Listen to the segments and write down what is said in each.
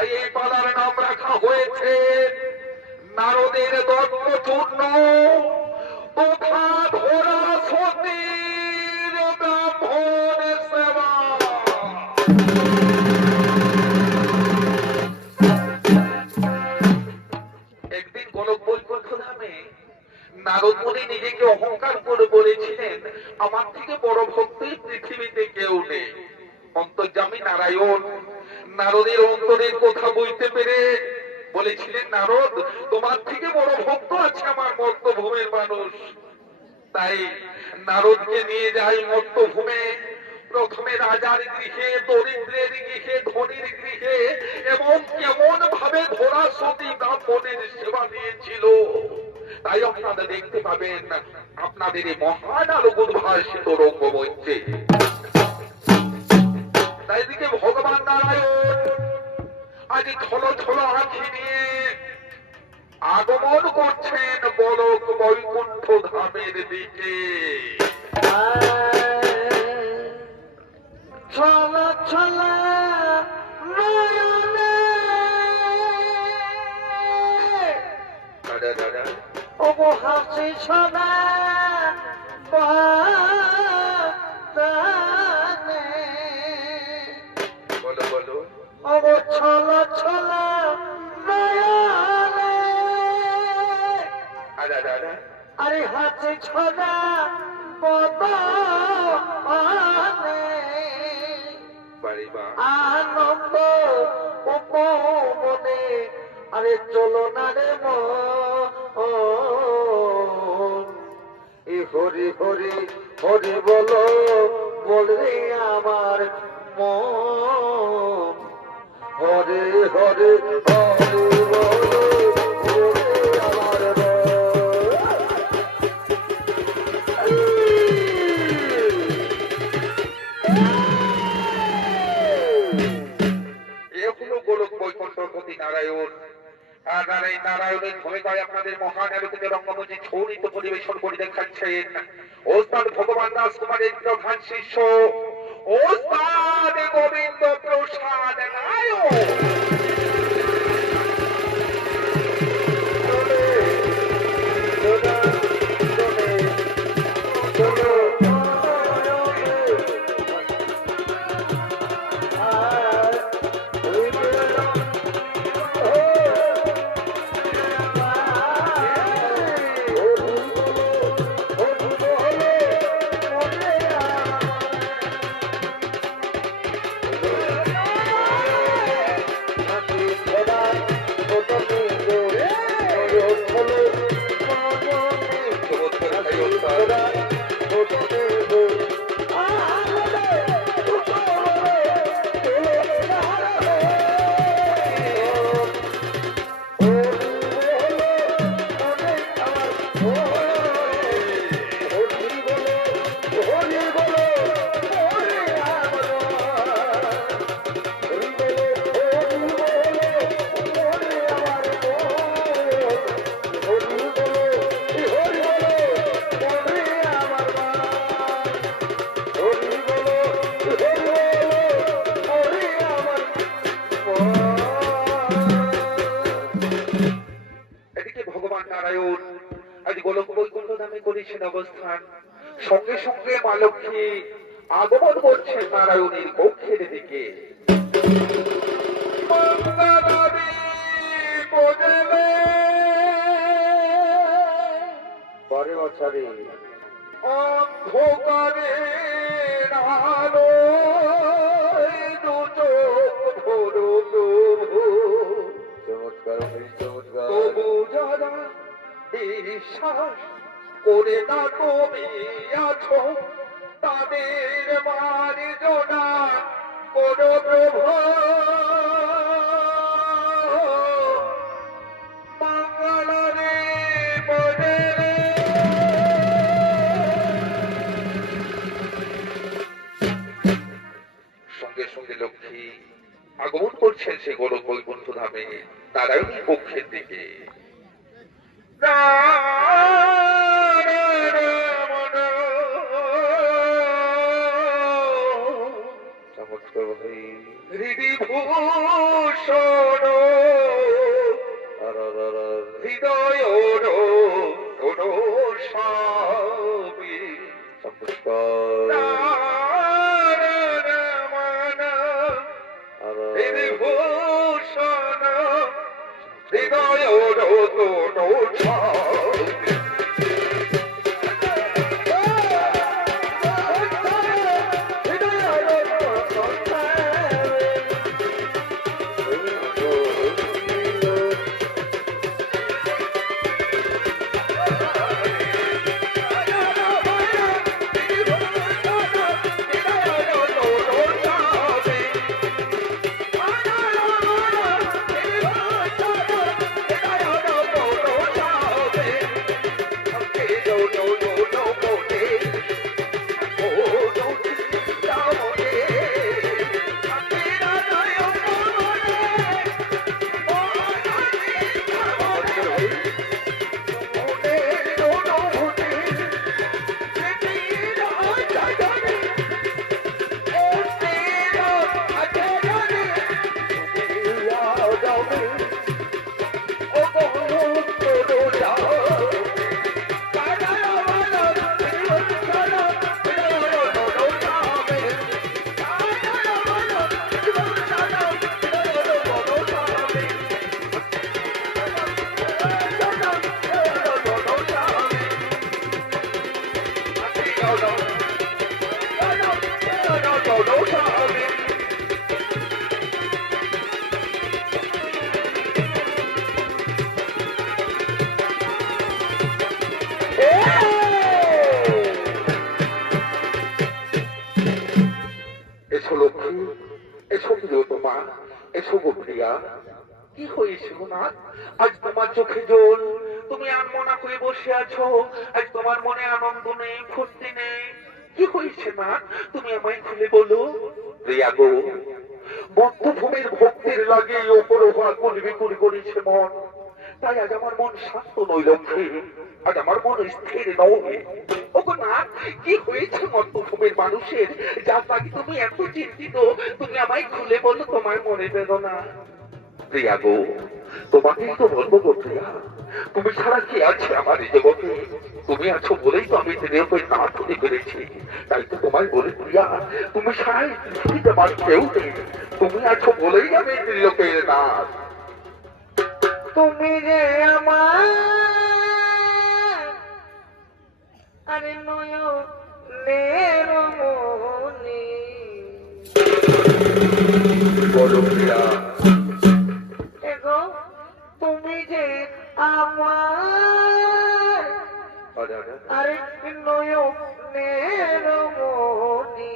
তাই এই পালার নাম রাখা হয়েছে নারদের দত্তচূর্ণ তথা ধরা সতীর ব্রাহ্মণ সেবা। একদিন গোলক বৈকুণ্ঠ ধামে নারদ মুনি নিজেকে অহংকার করে বলেছিলেন, আমার থেকে বড় ভক্ত পৃথিবীতে কেউ নেই। অন্তর্যামী নারায়ণ নারদের অন্তরের কথা বুঝতে পেরে বলেছিলেন, নারদ তোমার থেকে বড় ভক্ত আছে আমার মর্তভূমির মানুষ। তাই নারদকে নিয়ে যাই মর্তভূমে। প্রথমে রাজার গৃহে, দরিদ্রের গৃহে, ধনীর গৃহে, এবং কেমন ভাবে ধরা সতী ব্রাহ্মণের সেবা দিয়েছিল তাই আপনারা দেখতে পাবেন আপনাদের এই মহান আলোক উদ্ভাসিত রঙ্গমঞ্চে। তাই দিকে ভগবান নারায়ণ আজ ছল ছল আঁখি নিয়ে আগমন করছেন গোলক বৈকুণ্ঠ ধামের দিকে। ছল ছল নয়নে ওগো হাসি ছলা বাতানে বলো বলো ওগো ছল ছল নয়নে আরে হাসি ছলা বাতানে আনন্দ উপমনে আরে চলো না রে হরি হরি হরি বলো বলে আমার মন হরি হরি হরি বলো বলে আমার গোলক বৈকুণ্ঠপতি নারায়ণ আর এই নারায়ণের ভূমিকায় আপনাদের মহান আলোকিত রঙ্গমঞ্চে ছড়িত পরিবেশন করে দেখাচ্ছেন ওস্তাদ ভগবান দাস কুমারের প্রধান শিষ্য ওস্তাদ গোবিন্দ প্রসাদ নারায়ণ। অবস্থান সঙ্গে সঙ্গে মা লক্ষ্মী আগমন করছেন নারায়ণের কক্ষের দিকে। পরে বছরে অন্ধকারে আলো চমৎকার চমৎকার তবু যারা বিশ্বাস করে না তুমি আছো তাদের মার্জনা করো প্রভু মঙ্গলরে বলে। সঙ্গে সঙ্গে লক্ষ্মী আগমন করছেন সে গোলক বৈকুণ্ঠ ধামে নারায়ণী কক্ষের দিকে। চমৎকার ভাই হৃদিভূষণ বিভূষণ হৃদয় রতন ছাপে। এসো লক্ষ্মী, এসো প্রিয়তমা, এসো গো প্রিয়া। কি হয়েছে না? আজ তোমার চোখে জল, তুমি আনমনা করে বসে আছো। আজ তোমার মনে আনন্দ নেই, ফুর্তি নেই। কি হয়েছে না? তুমি আমায় খুলে বলো। প্রিয়া গো, বদ্ধভূমির ভক্তির লাগে ওপর ওপর করবি করে করেছে মন। তাই আজ আমার মন শান্ত নই লক্ষ্মী, আজ আমার মন স্থির নয়। ওগো না, কি হয়েছে মধ্যভূমির মানুষের, যার লাগে তুমি এত চিন্তিত? তুমি আমায় খুলে বলো তোমার মনে বেদনা। প্রিয়া গো, তোমাকেই তো বলবো গো প্রিয়া, তুমি ছাড়া কি আছে আমার এই জগতে? তুমি আছো বলেই তো আমি দিনের উপর না তুলে পেরেছি। তাই তো তোমায় বলি প্রিয়া, তুমি ছাড়াই পৃথিবীতে আমার কেউ নেই। তুমি আছো বলেই আমি ত্রিলোকের নাথ। তুমি যে আমার আরে নয়নের মনি, বলো প্রিয়া, এগো তুমি যে আমার আরে নয়নের মনি,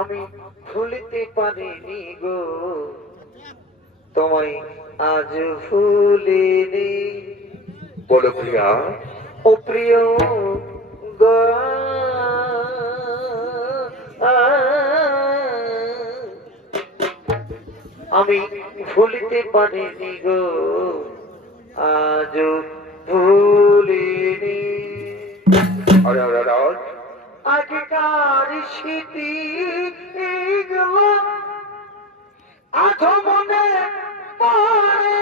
আমি ভুলিতে পারিনি গো তোমায় আজ ভুলিনি। বলো প্রিয়া, ও প্রিয় গো, আমি ভুলিতে পারিনি গো আজ ভুলিনি। আগেকার স্মৃতি গুলো আজ মনে পড়ে,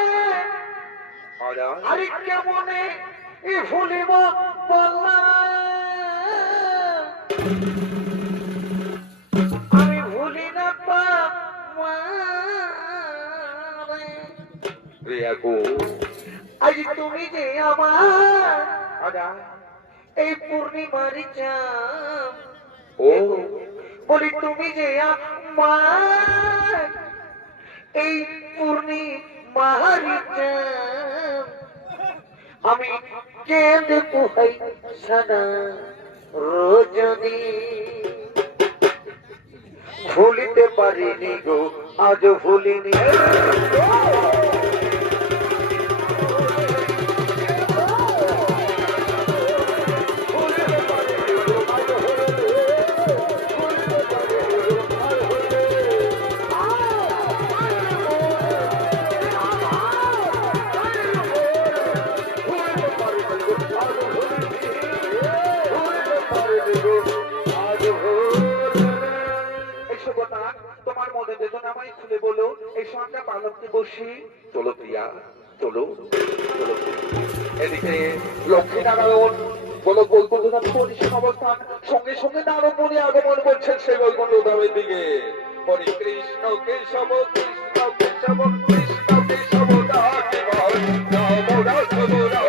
আরে কেমনে ভুলিব বললাম, আমি ভুলি না পারে। প্রিয়া গো, আজ তুমি যে আমার এই পূর্ণিমার চাঁদ, ও বলি তুমি যে আমার এই পূর্ণিমার চাঁদ, আমি কেঁদে পোহাই সারা রজনী, ভুলিতে পারিনি গো আজ ভুলিনি। তোমার মনে বেদনা আমায় খুলে বলো। এসো আমরা পালককে বসি। চলো প্রিয়া, চলো চলো। এদিকে লক্ষ্মী নারায়ণ বলো বৈকুণ্ঠনাথ পরিষেন অবস্থান, সঙ্গে সঙ্গে নারদ মুনি আগমন করছেন সেই বৈকুণ্ঠ ধামের দিকে। হরে কৃষ্ণ কেশব কৃষ্ণ কেশব কৃষ্ণ কেশব রাঘব রাম রাঘব রাম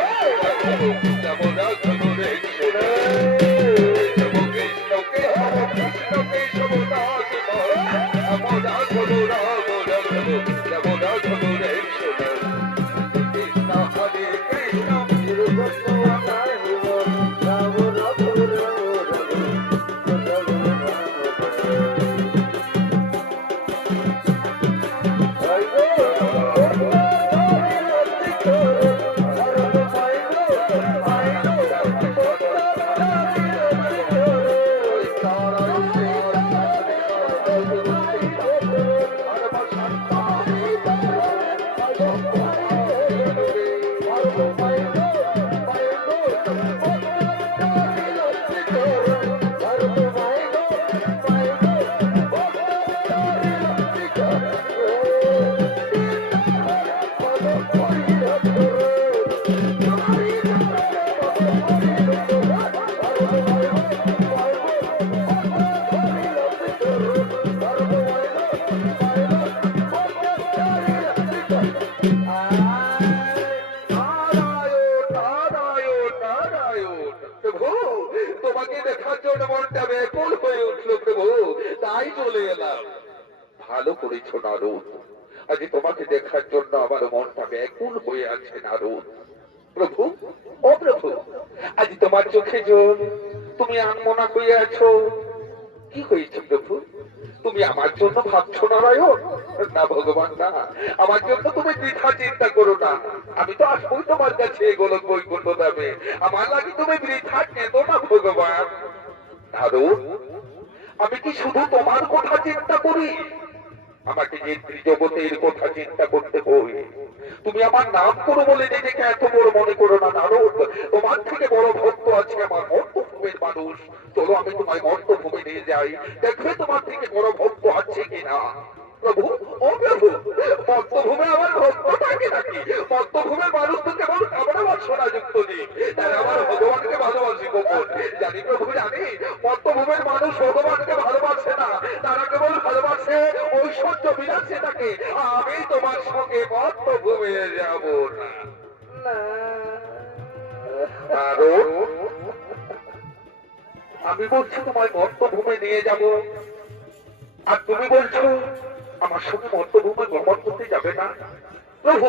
রাম রাঘব রে কেশব কৃষ্ণ কেশব কৃষ্ণ কেশব রাঘব রাম রাঘব রাম রাঘব রাম রাঘব রে কৃষ্ণ হরে কৃষ্ণ তোমাকে দেখার জন্য মনটা ব্যাকুল হয়ে উঠলো প্রভু, তাই চলে এলাম। ভালো করেছো নারদ, আজ তোমাকে দেখার জন্য আমার মনটা ব্যাকুল হয়ে আছে নারদ। প্রভু, ও প্রভু, আজ তোমার চোখে জল, তুমি আনমনা হয়ে আছো, কি হয়েছে প্রভু? তুমি আমার জন্য ভাবছো নারায়ণ? না ভগবান না, আমার জন্য তুমি বৃথা চিন্তা করো না। আমি তো আসবোই তোমার কাছে গোলক বৈকুণ্ঠ ধামে, আমার লাগে তুমি বৃথা কেঁদো না ভগবান। নারদ, আমি কি শুধু তোমার কথা চিন্তা করি? আমাকে যে ত্রিজগতের কথা চিন্তা করতে হই। তুমি আমার নাম করো বলে নিজেকে এত বড় মনে করো না নারদ। তোমার থেকে বড় ভক্ত আছে আমার মর্তভূমির মানুষ। চলো আমি তোমায় মর্তভূমি নিয়ে যাই, দেখবে তোমার থেকে বড় ভক্ত আছে কিনা। প্রভু, ও প্রভু, মর্তভূমে আমার ভক্ত থাকে নাকি? মর্তভূমের মানুষ তো কেবল কামনা বাসনা যুক্ত নেই, তারা আমার ভগবানকে ভালোবাসি গোপন। জানি প্রভু, জানি মর্তভূমের মানুষ ভগবানকে ভালোবাসে না, তারা কেবল ভালোবাসে ঐশ্বর্য বিলাসিতাকে। আমি তোমার সঙ্গে মর্তভূমে যাব না। আমি বলছি তোমায় মর্তভূমে নিয়ে যাব, আর তুমি বলছো আমার সঙ্গে মর্তভূমে ভ্রমণ করতে যাবে না। প্রভু,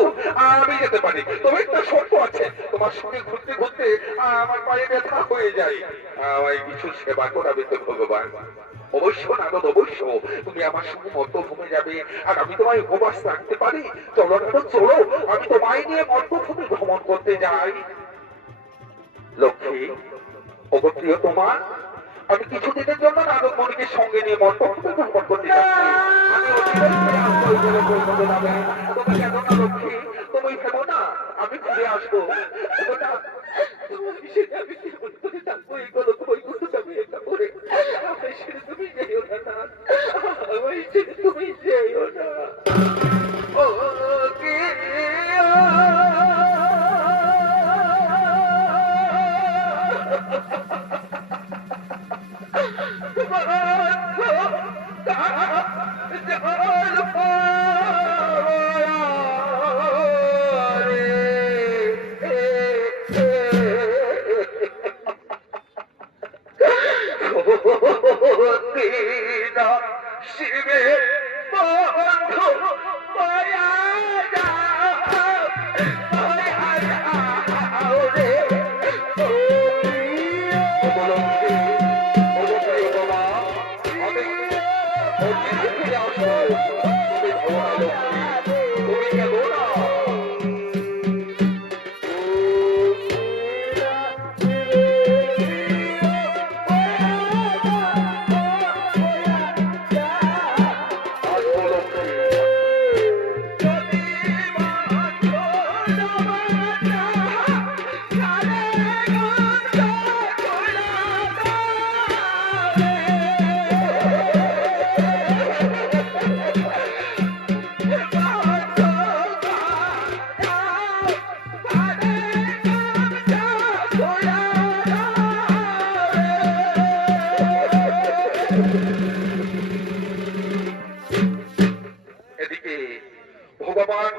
আমি যেতে পারি, তবে একটা শর্ত আছে। তোমার সঙ্গে ঘুরতে ঘুরতে আমার পায়ে ব্যথা হয়ে যায়, আমায় কিছু সেবা করাবে তো ভগবান। অবশ্য নারদ, অবশ্য তুমি আমার সঙ্গে মর্তভূমে যাবে, আর আমি তোমায় উপবাস রাখতে পারি। চলো নারদ, চলো, আমি তোমায় নিয়ে মর্তভূমে ভ্রমণ করতে যাই। লক্ষ্মী, অগত্রীয় তোমার, আমি কিছুদিনের জন্য নারদ মণিকে সঙ্গে নিয়ে মর্তভূমে ভ্রমণ করতে যাচ্ছি। আমি তুমি কেন না লক্ষ্মী, তুমি ভেবো না, আমি ফিরে আসবো। আমি কেমন করে থাকবো এই গোলক বৈকুণ্ঠ ধামে একা করে? আমায় ছেড়ে তুমি যেও না, আমায় ছেড়ে তুমি যেও না। ও কে শিবে বন্ধ ভগবান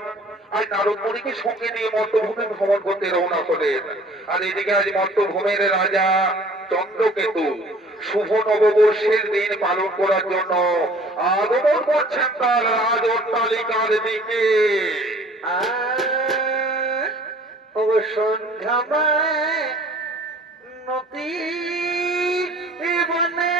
আর নারদ মুনিকে সঙ্গে নিয়ে মর্তভূমি ভ্রমণ করতে রওনা হলেন। আর এদিকে আজ মর্তভূমের রাজা চন্দ্রকেতু শুভ নববর্ষের দিন পালন করার জন্য আগমন করছেন তার রাজ অট্টালিকার দিকে। সন্ধ্যামায় নদী বনে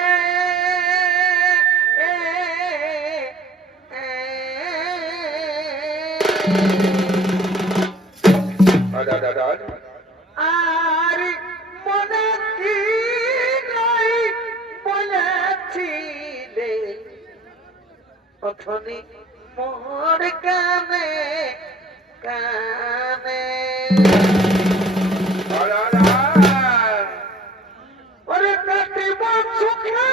আর মনে কি নাই বলেছিলে অথনি মোর কানে কানে ওরে কাটিব সুখে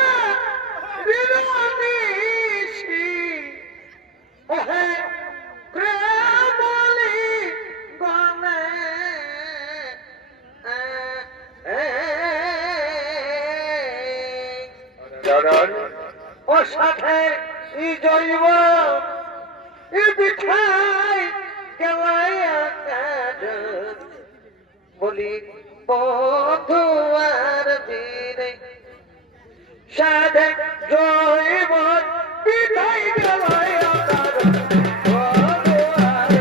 বিরোধী ওহে প্রেমলি গনে ও সাথে ই জৈব ই পিঠাই কেলাইয়া কাজ বলি বধু আর বীরে সাধে জৈব পিঠাই কেলাইয়া কাজ বধু আর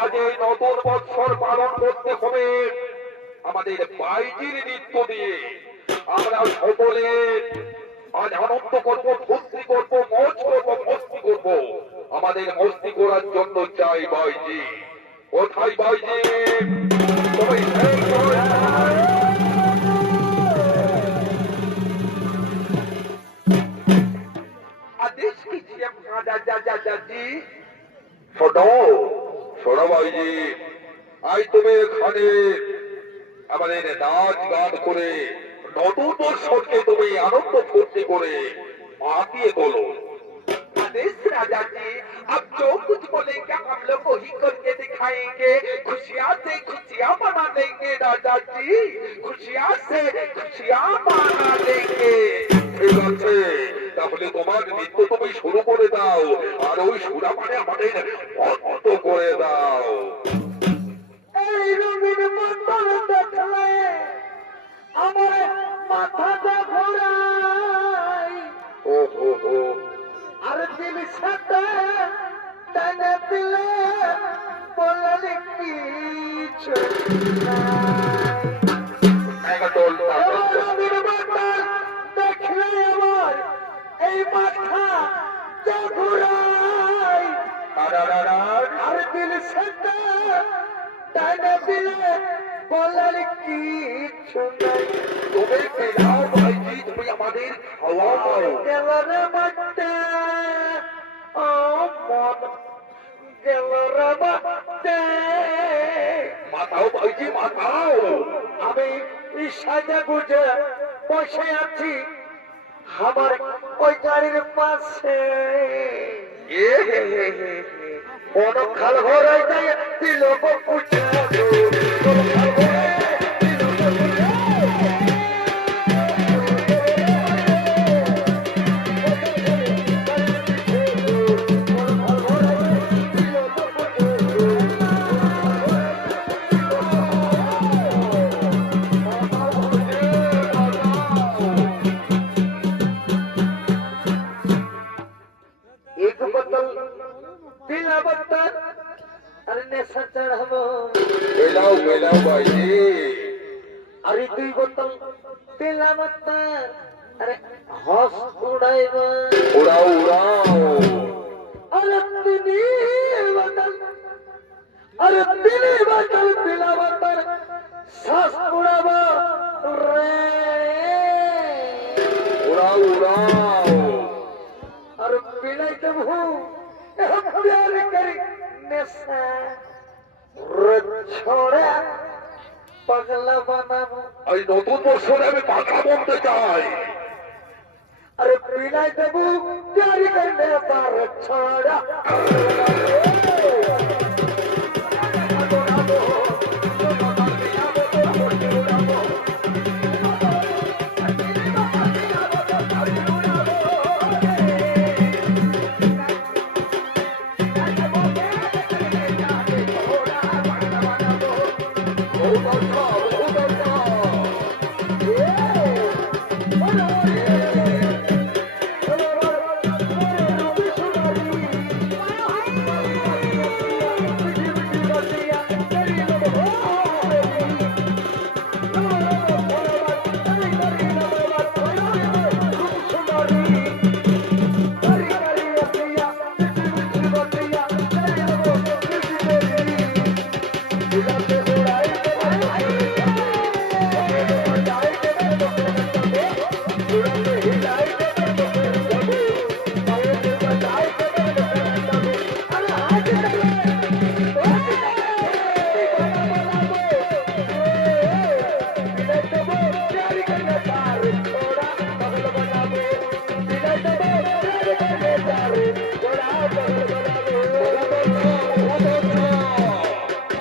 আজ এই নতুন বৎসর পালন করতে হবে আমাদের বাইজির নৃত্য দিয়ে। আমরা সকলে আজ আনন্দ করবো, ফুর্তি করবো, মজ করবো, মস্তি করবো। আমাদের মস্তি করার জন্য চাই বাইজি। কোথায় বাইজি? সবাই আদেশ कीजिए महाराजाजी। শোনো শোনো বাইজি, আজ তুমি এখানে আমাদের নাচ গান করে নতুন বৎসরকে তুমি আনন্দ ফুর্তি করে মাতিয়ে তোলো। आदेश राजा जी, अब जो कुछ बोलेंगे हम लोग वही करके दिखाएंगे। खुशियाँ से खुशियाँ मना देंगे राजा जी, खुशियाँ से खुशियाँ मना देंगे। ঠিক আছে, তাহলে তোমার নৃত্য তুমি শুরু করে দাও, আর ওই সুরা মানে আমাদের বন্ধ করে দাও। এই রঙিন মাতাল দেখলে আমার মাথাটা ঘোরায়, ও হো হো, আর দিল সাথে টানে দিলে বলার কিছু নাই। একদল এই রঙিন মাতাল দেখলে আমার এই মাথাটা ঘোরায়, আর দিল সাথে টানে দিলে বলার কিছু নাই। তুমি পেলাও ভাইজি, তুমি আমাদের খাওয়াও। গেলরে মাঠে ও মন, গেলরে মাঠে মাথাও ভাইজি মাথাও। আমি সাজা গুজে বসে আছি আমার ওই গাড়ির পাশে। কোন খাল ঘরে যায় দিল পুছে एक बोतल पीला बत्तर, अरे नेशा चढ़ाबो। পেলাও পেলাও বাইজি। अरे दुई बोतल पीला बत्तर, अरे हंस उड़ाइबो। উড়াও উড়াও। अरे तीनी बोतल पीला बत्तर सांस उड़ाबो रे। উড়াও উড়াও। और पीलाई जब हूँ प्यार करी नेशा छोड़ा पगला बनाबो। এই নতুন বছরে আমি পাখা বলতে চাই। अरे पीलाई जब प्यार करने बार छोड़ा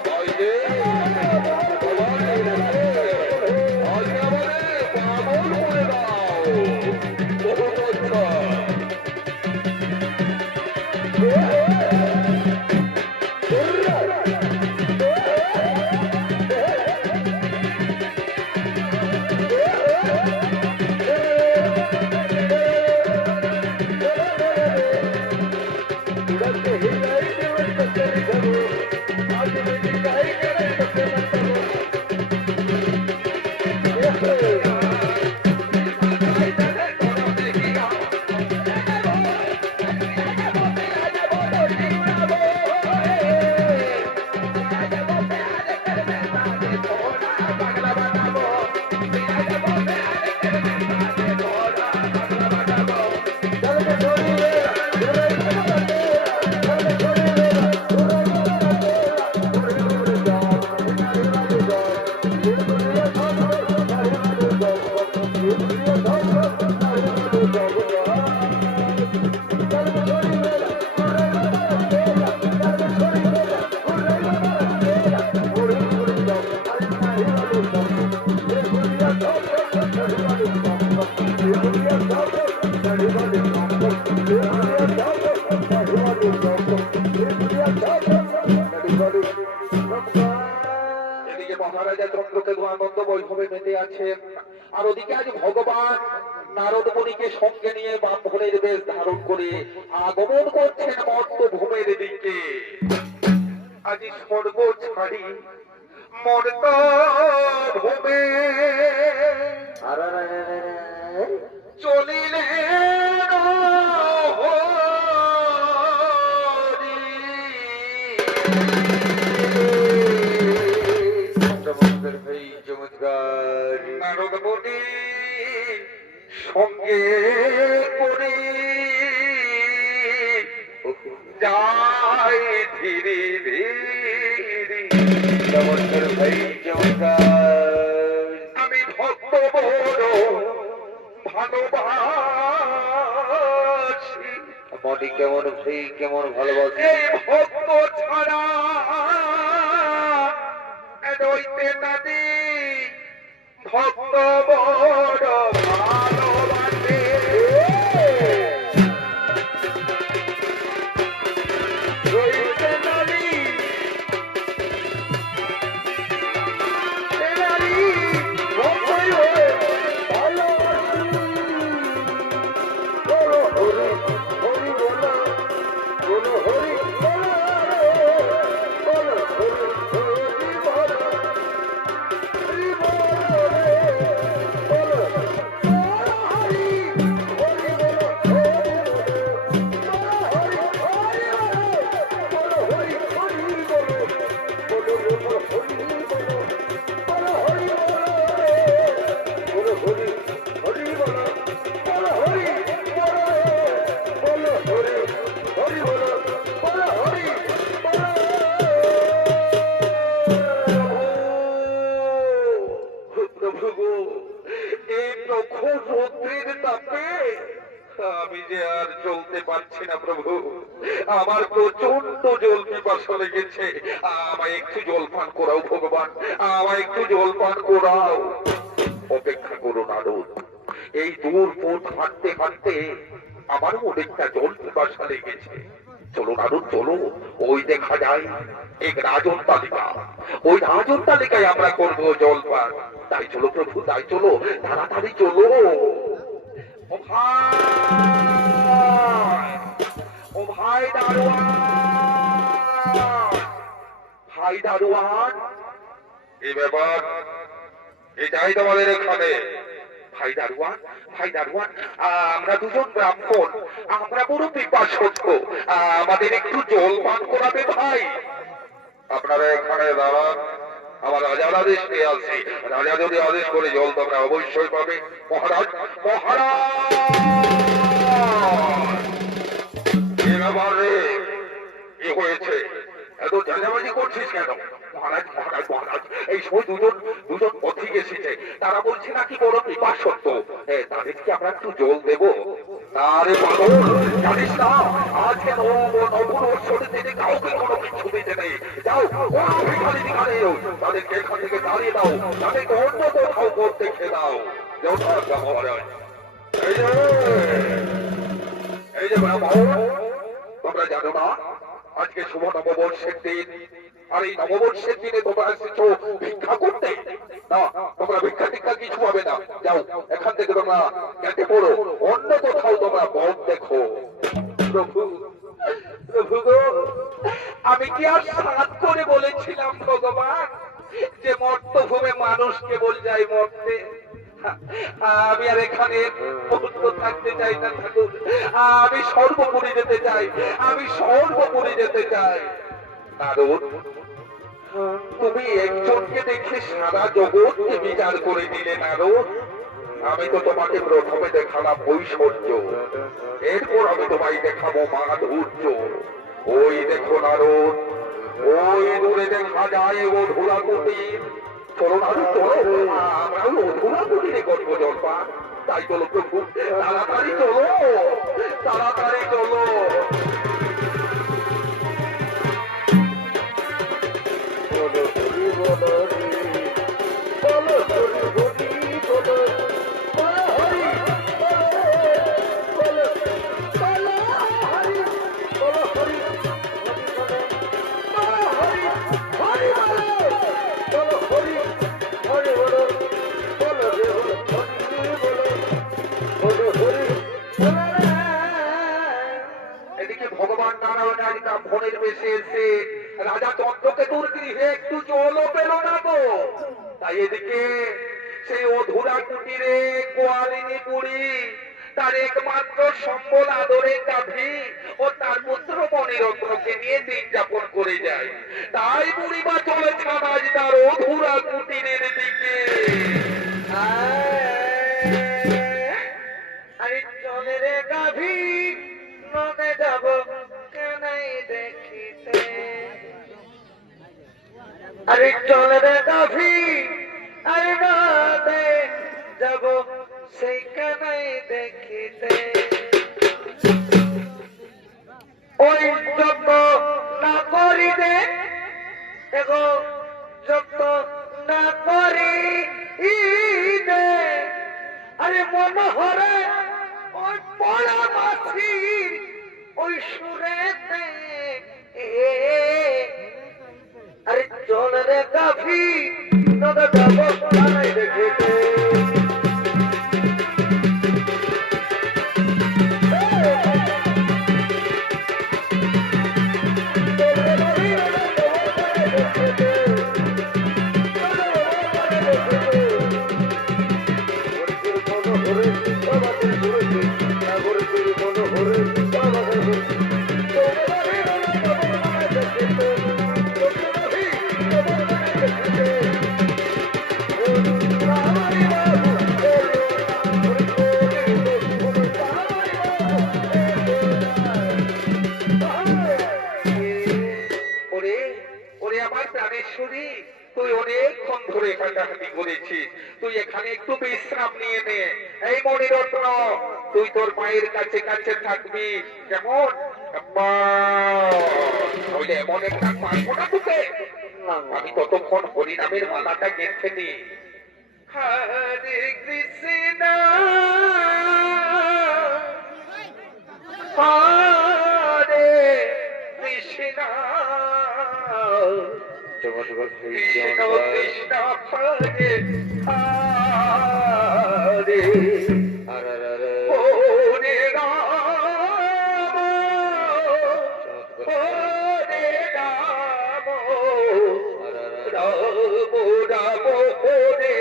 বাইজি এদিকে মহারাজা চন্দ্রকেতু আনন্দ বৈভবে মেতে আছেন, আর ওদিকে আজ ভগবান নারদ মুনিকে সঙ্গে নিয়ে ব্রাহ্মণের বেশ ধারণ করে আগমন করছেন মর্তভূমের দিকে। আজ স্বর্গ ছাড়ি মর্তভূমে চলিলেন হরি। নারদ মুনি সঙ্গে করে যায় ধীরে ধীরে। আমি ভক্ত বড় ভালোবাসি, মনি কেমন ভাই কেমন ভালোবাসি, এই ভক্ত ছাড়া রইতে নাদি ভক্ত বড় ভালোবাসে। রইতে নাদি আমি যে আর চলতে পারছি না প্রভু, আমার প্রচন্ড জল পিপাসা লেগেছে, আমায় একটু জল পান করাও ভগবান, আমায় একটু জল পান করাও। অপেক্ষা করো নারদ, এই দূর পথ হাঁটতে হাঁটতে আমারও অনেকটা জল পিপাসা লেগেছে। চলো নারদ চলো, ওই দেখা যায় এক রাজন তালিকা, ওই রাজন তালিকায় আমরা করবো জল পান। তাই চলো প্রভু, তাই চলো, তাড়াতাড়ি চলো। ও ভাই, ও ভাই দারোয়ান, ভাই দারোয়ান, এই ব্যাপার, এটাই তোমাদের এখানে। ভাই দারোয়ান, ভাই দারোয়ান, আমরা দুজন ব্রাহ্মণ, আমরা বড় পিপাসক্ত, আমাদের একটু জল পান করাবে ভাই। আপনারা এখানে দাঁড়ান, আমার রাজার আদেশ পেয়ে আসছি, রাজা যদি আদেশ করে জল তোমরা অবশ্যই পাবে। মহারাজ, মহারাজ, এ ব্যাপারে কি হয়েছে? এত ঝাঁঝাবাজি করছিস কেন? মহারাজ, মহারাজ, মহারাজ, এই সময় দুজন পথিক এসেছে, তারা বলছে নাকি বড় পিপাসক্ত, তাদেরকে আমরা একটু জল দেবো। আরে পাগল, জানিস না আজকে নববর্ষের দিনে কাউকে কোনো কিছু দিতে নেই। যাও, কোনো ভিখারি ভিখারি তাদেরকে এখান থেকে দাঁড়িয়ে দাও, তাদেরকে অন্য কোথাও করতে খেয়ে দাও। যথার্থ মহারাজ। এই যে ব্রাহ্মণ, তোমরা জানো না আজকে শুভ নববর্ষের দিন, আর এই নববর্ষের দিনে তোমরা এসেছো ভিক্ষা করতে? না, তোমরা ভিক্ষা টিক্ষা কিছু পাবে না। যাও, এখান থেকে তোমরা কেটে পড়ো, অন্য কোথাও তোমরা বন দেখো। প্রভু, প্রভু গো, আমি কি আর সাত করে বলেছিলাম ভগবান যে মর্তভূমে মানুষ কেবল যায় মরতে? আমি আর এখানে মুহূর্ত থাকতে চাই না ঠাকুর। আমি সর্বোপরি যেতে চাই, আমি সর্বোপরি যেতে চাই। নারদ, তুমি একজনকে দেখে সারা জগৎকে বিচার করে দিলে নারদ। আমি তো তোমাকে প্রথমে দেখালাম ঐশ্বর্য, এরপর আমি তোমায় দেখাবো মাধুর্য। ওই দেখো নারদ, ওই দূরে দেখা যায় ও ধুলা কুটির। চলো নারদ চলো, আমরা ওই অধুলা কুটিরে করবো জলপা। তাই চলো প্রভু, তাড়াতাড়ি চলো, তাড়াতাড়ি চলো। এদিকে ভগবান নারায়ণ একটা ভনের বেশে এসে রাজা চন্দ্রকেতুর গৃহে একটু জলও পেল না তো। তাই এদিকে সেই অধুরা কুটিরে গোয়ালিনী বুড়ি তার একমাত্র সম্বল আদরের গাভী ও তার পুত্র মণিরত্নকে নিয়ে দিন যাপন করে যায়। তাই বুড়িমা চলেছে আজ তার অধুরা কুটিরের দিকে। আরে চলে রে গাভী, নদে যাব কেনাই দেখিতে। আরে চলে রে গাভী, আরে নদে যাব সেই কেনাই দেখিতে। ওই যত না করি দে এগো, যত না করি দে, আরে মনোহরে ওই পড়া মাছির ওই সুরেতে। আরে চল রে গাভী, নদে যাব কেনাই দেখিতে। তুই অনেকক্ষণ ধরে কাটাকাটি করেছিস, তুই এখানে একটু বিশ্রাম নিয়ে নে। এই মণিরত্ন, তুই তোর মায়ের কাছে কাছে থাকবি কেমন? এমন একটা পারবো না তোকে। আমি ততক্ষণ হরিনামের মালাটা গেঁথে নি। হরে কৃষ্ণ হরে কৃষ্ণ কৃষ্ণ কৃষ্ণ হরে হরে হরে রাম হরে রাম রাম রাম হরে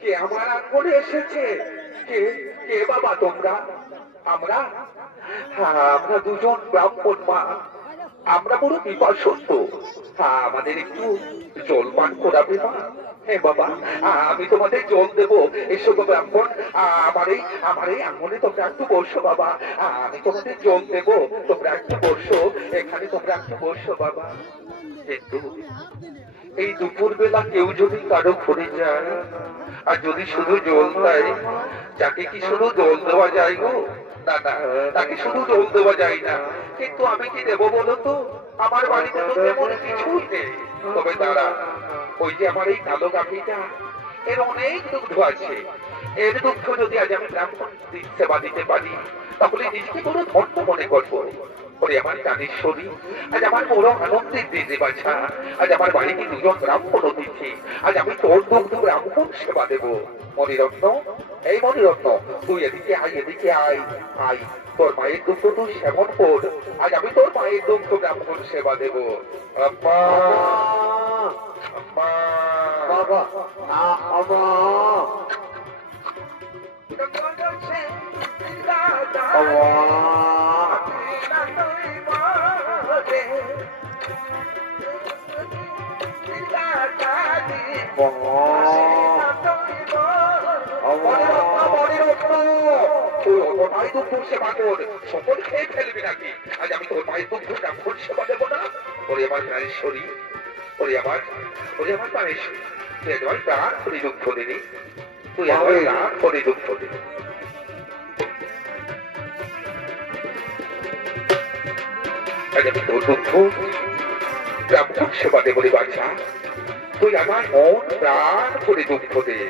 কে আমার আঙ্গনে এসেছে? কে কে বাবা তোমরা? আমরা দুজন ব্রাহ্মণ মা, আমরা বড় পিপাসুষ্ট, আমাদের একটু জল পান করাবে মা? হ্যাঁ বাবা, আমি তোমাদের জল দেবো। এসো গো ব্রাহ্মণ, আমার এই আঙুলে তোমরা একটু বসো বাবা, আমি তোমাদের জল দেবো, তোমরা একটু বসো, এখানে তোমরা একটু বসো বাবা। কিন্তু এই দুপুর বেলা কেউ যদি কারো ঘুরে যায় আর যদি শুধু জল দেয়, যাকে কি শুধু জল দেওয়া যায় গো? না না, তাকে শুধু জল দেওয়া যায় না। কিন্তু আমি কি দেবো বলো তো? আমার বাড়িতে তো তেমন কিছুই নেই। তবে তারা ওই যে আমার এই কালো গাভীটা, এর অনেক দুগ্ধ আছে। এর দুগ্ধ যদি আজ আমি ব্রাহ্মণ সেবা দিতে পারি, তাহলে নিজেকে বড় ধন্য মনে করবো। ওরে আমার কানেশ্বরী, আজ আমার বড় আনন্দের দিন রে বাছা। আজ আমার বাড়িতে দুজন ব্রাহ্মণ অতিথি, আজ আমি তোর দুগ্ধ ব্রাহ্মণ সেবা দেবো। মণিরত্ন, এই মণিরত্ন, তুই এদিকে আয়, এদিকে আয়, আয়, তোর মায়ের দুগ্ধ তুই সেবন কর। আজ আমি তোর মায়ের দুগ্ধ ব্রাহ্মণ সেবা দেবো। আম্মা, আম্মা, বাবা, আমা, সকল খেয়ে ফেলবি নাকি? আজ আমি তোর মায়ের দুগ্ধ ব্রাহ্মণ সেবা দেবো না? ওরে আমার প্রাণেশ্বরী, ওরে আমার প্রাণেশ্বরী, তুই আমার প্রাণ করে দুঃখ দিবি, তুই আমার প্রাণ করে দুঃখ দিবি। আজ আমি তোর দুঃখ ব্রাহ্মণ সেবা দেবো রে বাচ্চা, তুই আমার মন প্রাণ করে দুঃখ দে।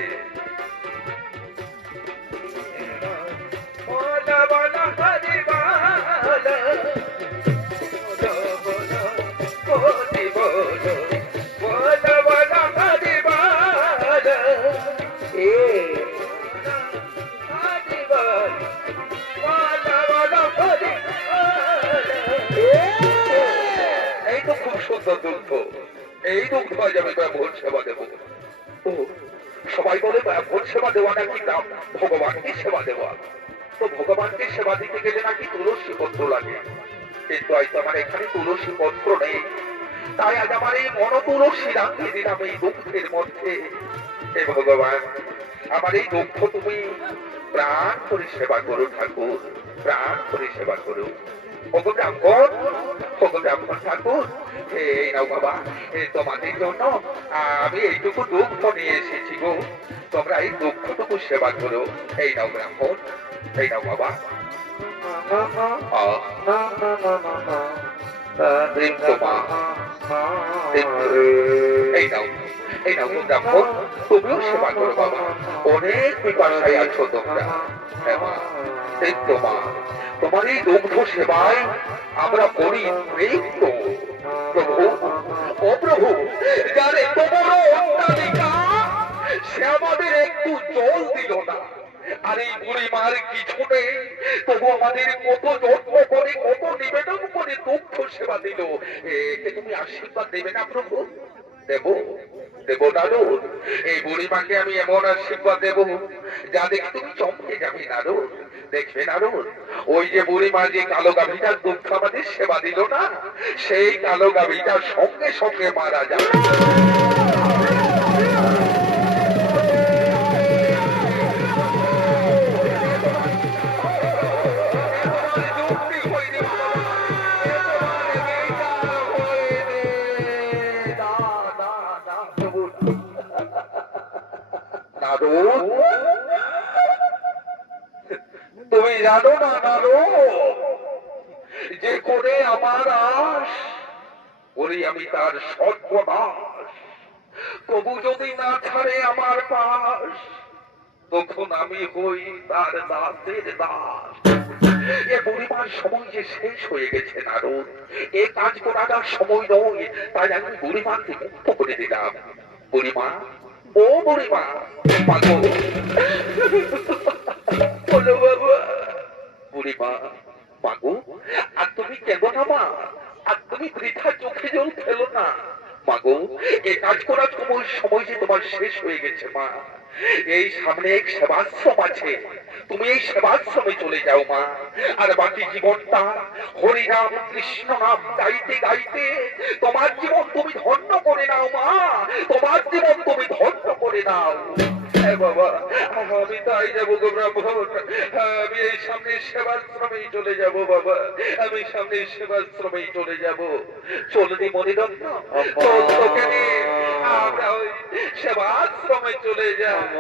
এই তো খুব সুন্দর দুগ্ধ, এই দুগ্ধ আজ আমি ব্রাহ্মণ সেবা দেবো। ও, সবাই বলে ব্রাহ্মণ সেবা দেওয়া নাকি ভগবানকে সেবা দেওয়া। তো ভগবানকে সেবা দিতে গেলে নাকি তুলসী পত্র লাগে, কিন্তু আজ তো আমার এখানে তুলসী পত্র নেই। তাই আজ আমার এই মন তুলসী রাখিয়ে দিলাম এই দুঃখের মধ্যে। হে ভগবান, আমার এই দুঃখ তুমি প্রাণ করে সেবা করো ঠাকুর, প্রাণ করে সেবা করো। ওগো ব্রাহ্মণ, ওগো ব্রাহ্মণ ঠাকুর, এই নাও বাবা, তোমাদের জন্য আমি এইটুকু দুঃখ নিয়ে এসেছি গো, তোমরা এই দুঃখটুকু সেবা করো। এই নাও ব্রাহ্মণ, এই নাও বাবা। এই নাও, এই নাও গো ব্রাহ্মণ, তুমিও সেবা করো বাবা, অনেক পিপাসায় আছো তোমরা। হ্যাঁ মা, এই তো মা, তোমার এই দুগ্ধ সেবায় আমরা করি তৃপ্ত। প্রভু, ও প্রভু, যার এত বড় অট্টালিকা, সে আমাদের একটু জল দিল না। আর এই বুড়ি মার কিছু নেই, তবু আমাদের কত যত্ন করে, কত নিবেদন করে দুগ্ধ সেবা দিল। একে তুমি আশীর্বাদ দেবে না প্রভু? দেব, দেব নারদ। এই বুড়িমাকে আমি এমন আশীর্বাদ দেব যা দেখে তুমি চমকে যাবে নারদ। দেখবে নারদ, ওই যে বুড়িমা যে কালো গাভীটার দুগ্ধ আমাদের সেবা দিল না, সেই কালো গাভীটা সঙ্গে সঙ্গে মারা যাবে। তুমি জানো না নারদ, যে করে আমার আশ, ওরে আমি তার সর্বনাশ। তবু যদি না ছাড়ে আমার পাশ, তখন আমি হই তার দাসের দাস। এ বুড়িমার সময় যে শেষ হয়ে গেছে নারদ, এ কাজ করার সময় নয়, তাই আমি বুড়িমাকে মুক্ত করে দিলাম। বুড়িমা, ও বুড়িমা, বলো বাবা। বুড়িমা, মাগো, আর তুমি কেমন মা? আর তুমি বৃথা চোখে জল ফেলো না মাগো, এ কাজ করার সময় যে তোমার শেষ হয়ে গেছে মা। এই সামনে এক সেবাশ্রম আছে, তুমি এই সেবাশ্রমে চলে যাও মা। আর বাকি জীবনটা হরিনাম কৃষ্ণ নাম গাইতে গাইতে তোমার জীবন তুমি ধন্য করে নাও মা, তোমার জীবন তুমি ধন্য করে নাও। হ্যাঁ বাবা, আমি তাই যাবো গো ব্রাহ্মণ, আমি এই সামনে সেবাশ্রমেই চলে যাব বাবা, আমি সামনে সেবাশ্রমেই চলে যাব। চলনি মনিরত্ন, চল তোকে নিয়ে আমরা ওই সেবাশ্রমে চলে যাব।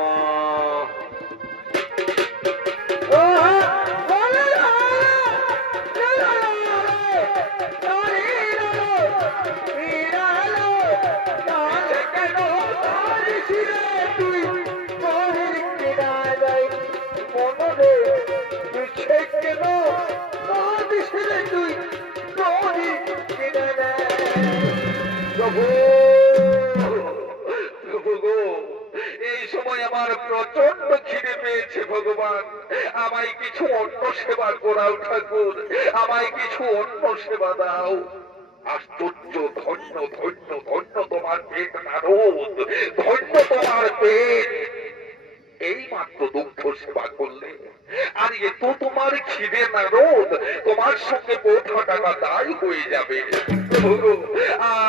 এই সময় আমার প্রচন্ড খিদে পেয়েছে ভগবান, আমায় কিছু অন্য সেবা করাও ঠাকুর, আমায় কিছু অন্য সেবা দাও। আশ্চর্য, ধন্য ধন্য ধন্য তোমার পেট নারদ, ধন্য তোমার পেট, এই মাত্র দুগ্ধ সেবা করলে আর এত তোমার খিদে নারদ, তোমার সঙ্গে বোঝাটা দায় হয়ে যাবে।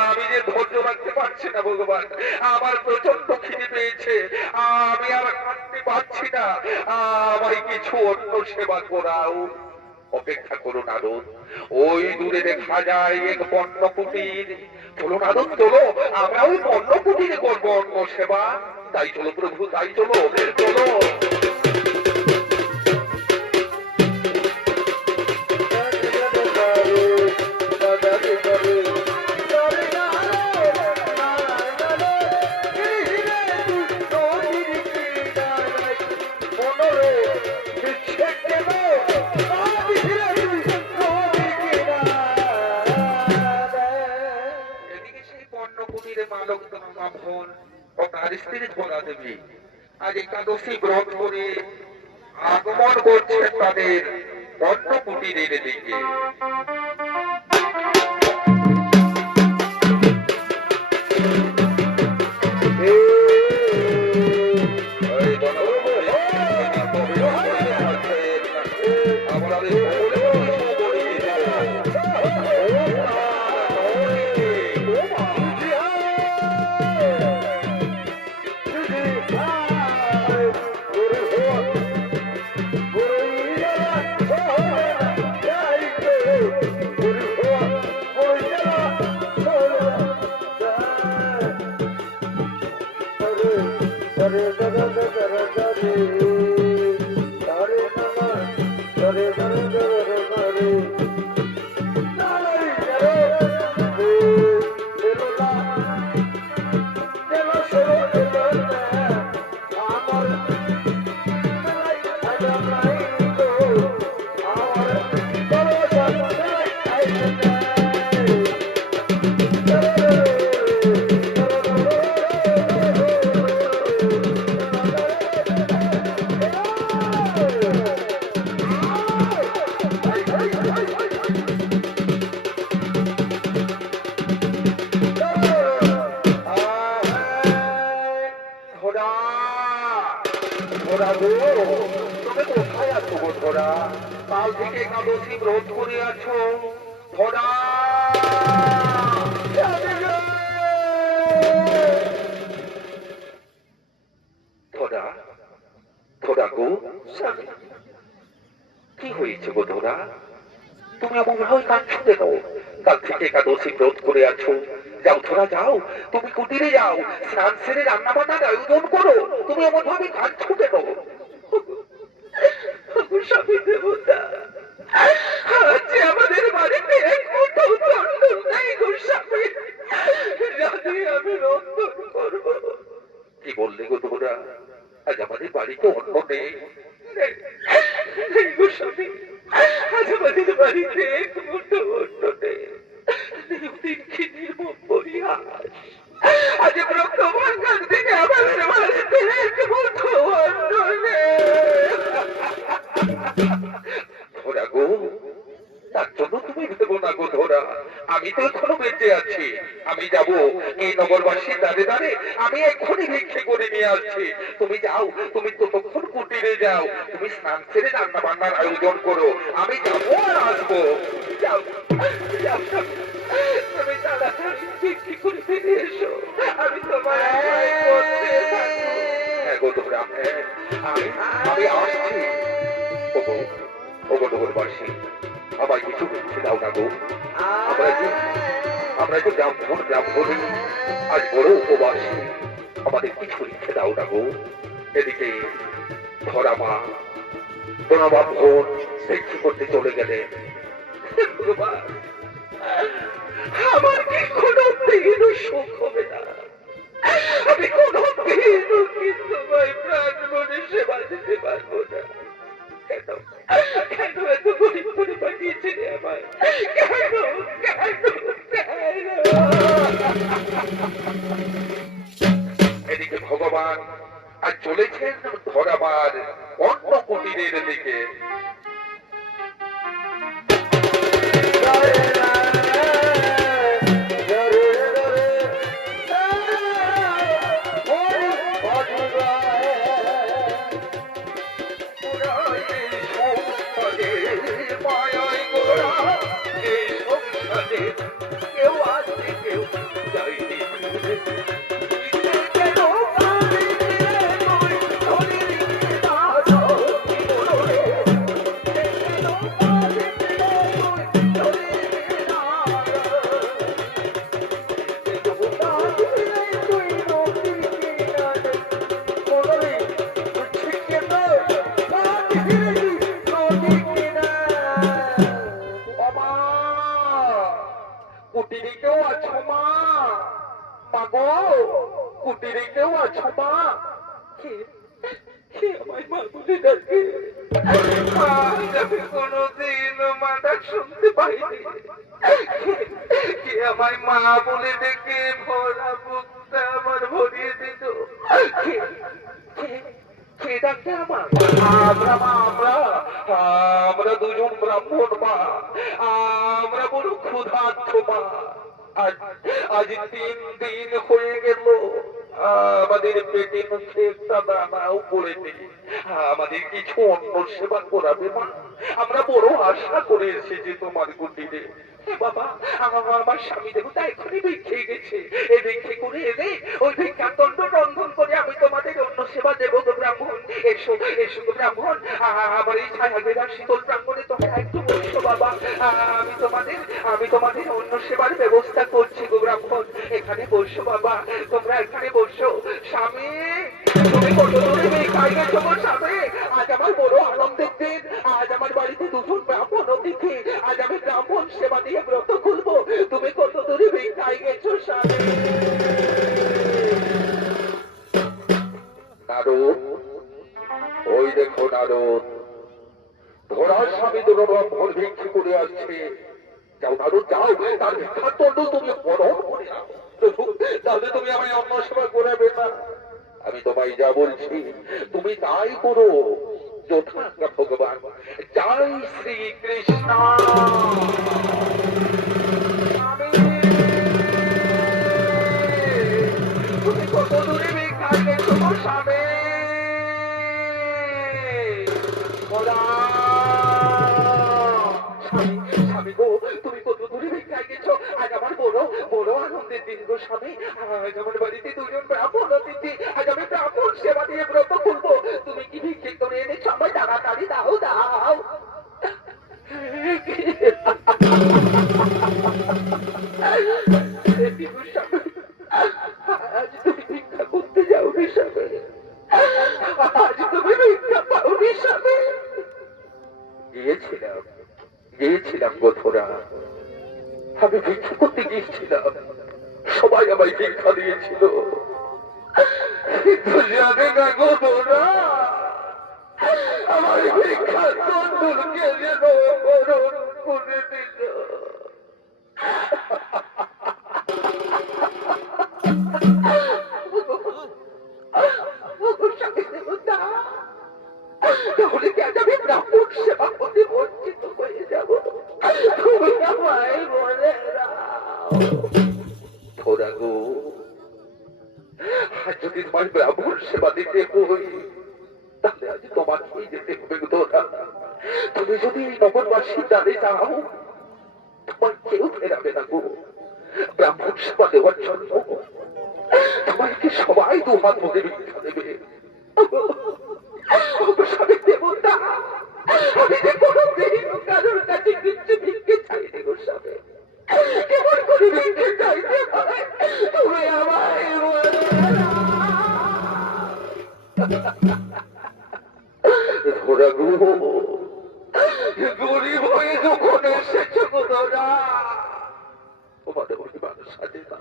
আমি যে ধৈর্য রাখতে পারছি না ভগবান, আমার প্রচন্ড খিদে পেয়েছে, আমি আর কাঁদতে পারছি না, আমায় কিছু অন্য সেবা করাও। অপেক্ষা করো নারদ, ওই দূরে দেখা যায় এক বন্য কুটির, চলো নারদ চলো, আমরা ওই বন্য কুটিরে করবো অন্য সেবা। তাই চলো প্রভু, তাই চলো চলো। আজ একাদশী ব্রত করে আগমন করছেন তাদের বন্য কুটিরের দিকে। কাল থেকে একাদশী ব্রত করে আছো ধরা, ধরা ধরা গো কি হয়েছে গো ধরা, তুমি এমন ভাবে কাঁদছো কেন? কাল থেকে একাদশী ব্রত করে আছো, যাও ধরা যাও, তুমি কুটিরে যাও, স্নান সেরে রান্না বান্নার আয়োজন করো, তুমি এমন ভাবে কাঁদছো কেন? স্বামী দেবতা, আজ আমাদের বাড়িতে এক মুঠো চন্দন নাই গো স্বামী, জানি আমি রন্ধন করবো। কি বললে গো তোমরা? আজ আমাদের বাড়িতে অন্ন নেই গো স্বামী, আজ আমাদের বাড়িতে এক মুঠো অন্ন নেই। নির্মম পরিহাস, আজ ব্রত ভাঙার দিনে আমাদের বাড়িতে এক মুঠো অন্ন নেই। ধরা গো, তার জন্য তুমি ভেবো না গো ধরা, আমি তো এখনো বেঁচে আছি, আমি যাব এই নগরবাসী দাঁড়ে দাঁড়ে আমি এক্ষুনি ভিক্ষে করে নিয়ে আসছি। তুমি যাও, তুমি ততক্ষণ কুটিরে যাও, তুমি স্নান সেরে রান্না বান্নার আয়োজন করো, আমি যাবো আর আসবো। যাও যাও যাও। তুমি তাড়াতাড়ি ভিক্ষে করে ফিরে এসো, আমি তোমার অপেক্ষায় করতে থাকবো। হ্যাঁ গো তোমরা, হ্যাঁ, আমি আসছি। ওগো ওগো নগরবাসী, আমায় কিছু ভিক্ষে দাও না গো। আমরা যে ব্রাহ্মণী আজ বড় উপবাসী, আমাদের কিছু লিখে দাও না গো। এদিকে ধরা মা প্রণবা বোন ভিক্ষে করতে চলে গেলে। আমার কি কোনো দিন সুখ হবে না, আমি কোনো দিন কি তোমায় প্রাণ মনে সেবা দিতে পারবো না। কেন কেন এত গরিব করে পাঠিয়েছে রে আমায়? কেন কেন কেন? এদিকে ভগবান আর চলেছেন ধরাবার অন্য কুটিরের দিকে। কেউ আসছে কেউ যায়নি। কুটিরে কেউ আছো মা? মাগো কুটিরে কেউ আছো মা? কে কে আমায় মা বলে ডাকে? আমি কোনোদিন মা ডাক শুনতে পাইনি। কে আমায় মা বলে ডেকে ভরা বুকটা আমার ভরিয়ে দিত? কে ডাকে আমার? আমরা মা, আমরা দুজন ব্রাহ্মণ মা, আমরা বড় ক্ষুধার্ত মা। আজ 3 দিন হয়ে গেল আমাদের পেটে মুখে একটা দানাও পড়েনি। আমাদের কিছু অন্ন সেবা করাবে মা? আমরা বড় আশা করে এসেছি তোমার কুটিরে। বাবা আমার স্বামী দেবতা এখনই ভিক্ষে গেছে, এই ভিক্ষে করে এনে ওই ভিক্ষার দণ্ড রন্ধন করে আমি তোমাদের অন্ন সেবা দেবো গো ব্রাহ্মণ। এসো এসো গো ব্রাহ্মণ, আমার এই ছায়া শীতল প্রাঙ্গণে তোমরা একটু বসো বাবা। আমি তোমাদের অন্ন সেবার ব্যবস্থা করছি গো ব্রাহ্মণ। এখানে বসো বাবা, তোমরা এখানে বসো। স্বামী তুমি কত দূরে ভিক্ষায় গেছো গো স্বামী? আজ আমার বড় আনন্দের দিন, আজ আমার বাড়িতে দুজন ব্রাহ্মণ অতিথি, আজ আমি ব্রাহ্মণ সেবা দিয়ে ব্রত খুলবো। তুমি কত দূরে ভিক্ষায় গেছো স্বামী? নারদ, ওই দেখো নারদ, ধরার স্বামী ধরা ভোর ভিক্ষে করে আসছে। যাও নারদ যাও, তার ভিক্ষার দণ্ড তুমি গ্রহণ করে নাও। তাহলে তুমি আমায় অন্ন সেবা করাবে না? আমি তোমায় যা বলছি তুমি তাই করো। যথাজ্ঞা ভগবান। জয় শ্রীকৃষ্ণ। তুমি কত দূরে ভিক্ষায় গেছো গো স্বামী? স্বামী গো তুমি কত দূরে ভিক্ষায় গেছো? আজ আমার বড় বড় আনন্দের দিন গো স্বামী। আজ আমার বাড়িতে দুজন ব্রাহ্মণ অতিথি, আজ আমি ব্রাহ্মণ সেবা দিয়ে ব্রত খুলবো। তুমি কি ভিক্ষে করে এনেছো? আমায় তাড়াতাড়ি দাও দাও। আজ তুমি ভিক্ষা করতে যাও নি স্বামী, আজ তুমি ভিক্ষা পাও নি স্বামী। গিয়েছিলাম গোথরা, আমি ভিক্ষা করতে গিয়েছিলাম, সবাই আমায় ভিক্ষা দিয়েছিল, কিন্তু জানে না গোথরা আমার ভিক্ষার তন্ডুলকে যেন অপহরণ করে দিল। তাহলে কি আজ আমি ব্রাহ্মণ সেবা করতে বঞ্চিত হয়ে যাব? তুমি আমায় বলে দাও। থোড়া গো আর যদি তোমার ব্রাহ্মণ সেবা দিতে হই তাহলে আজ তোমাকেই যেতে হবে তোরা। তুমি যদি এই নগরবাসী জানে যাও তোমার কেউ ফেরাবে না গো। ব্রাহ্মণ সেবা দেওয়ার জন্য তোমাকে সবাই দুহাত ভরে ভিক্ষা দেবে। স্বামী দেবতা, আমি যে কোনোদিন কারোর কাছে কিছু ভিক্ষে চাইনি গো স্বামী। কেমন করে ভিক্ষে চাইতে হয় তুমি আমায় বলো না। ধরা গো, গরিব হয়ে যখন এসেছো গো ধরা, তোমাদের অভিমান সাজে না।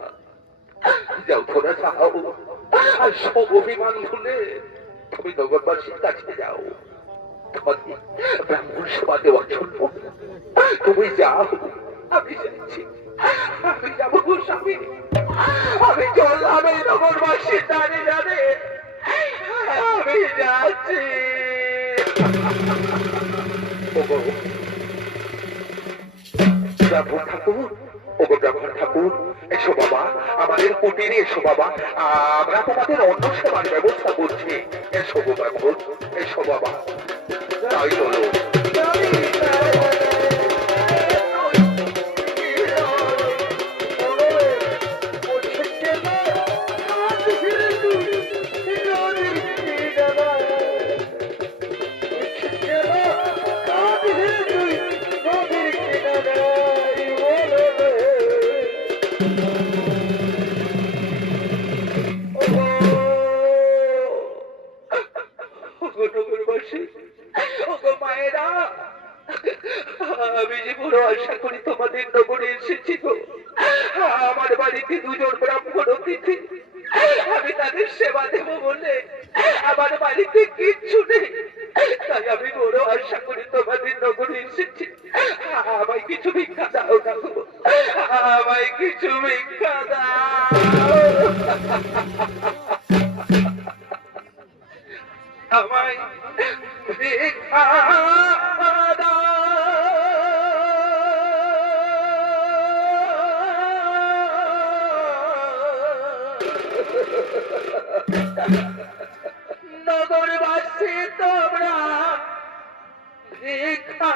যাও ধরা যাও, আর সব অভিমান ভুলে তুমি নগরবাসীর কাছে যাও। তোমাকে ব্রাহ্মণ সেবা দেওয়ার জন্য তুমি যাও। আমি যাচ্ছি, আমি যাবো গো স্বামী। আমি চললাম এই নগরবাসীর দাঁড়িয়ে যাবে। আমি যাচ্ছি। ব্রাহ্মণ ঠাকুর, ওগো ব্রাহ্মণ ঠাকুর, এসো বাবা, আমাদের কুটিরে এসো বাবা। আমরা তোমাদের অন্ন সেবার ব্যবস্থা করছি। এসো গো ব্রাহ্মণ, এসো বাবা। তাই চলো। আমি যে বড় আশা করি তোমাদের নগরে এসেছি গো। আমার বাড়িতে দুজন ব্রাহ্মণ অতিথি, আমি তাদের সেবা দেবো বলে আমার বাড়িতে কিচ্ছু নেই। তাই আমি বড় আশা করি তোমাদের নগরে এসেছি। আমায় কিছু ভিক্ষা দাও না গো, আমায় কিছু ভিক্ষা দাও। আমায় ভিক্ষা দাও। নগরবাসী তোমরা ভিক্ষা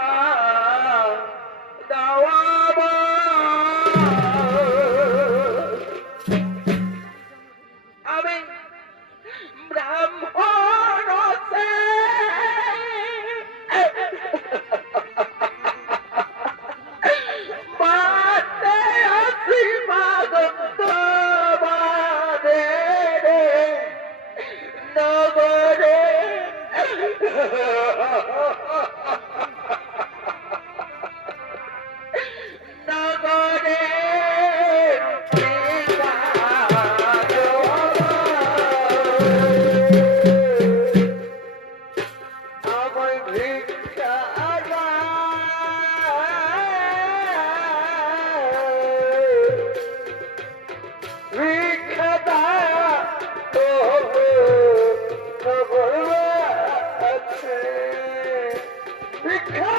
দাও। আমি ব্রাহ্মণ হতে পাতে আছি তোমাদের নগরে। নগরে আমায় ভিক্ষা ভিক্ষা আছে ভিক্ষা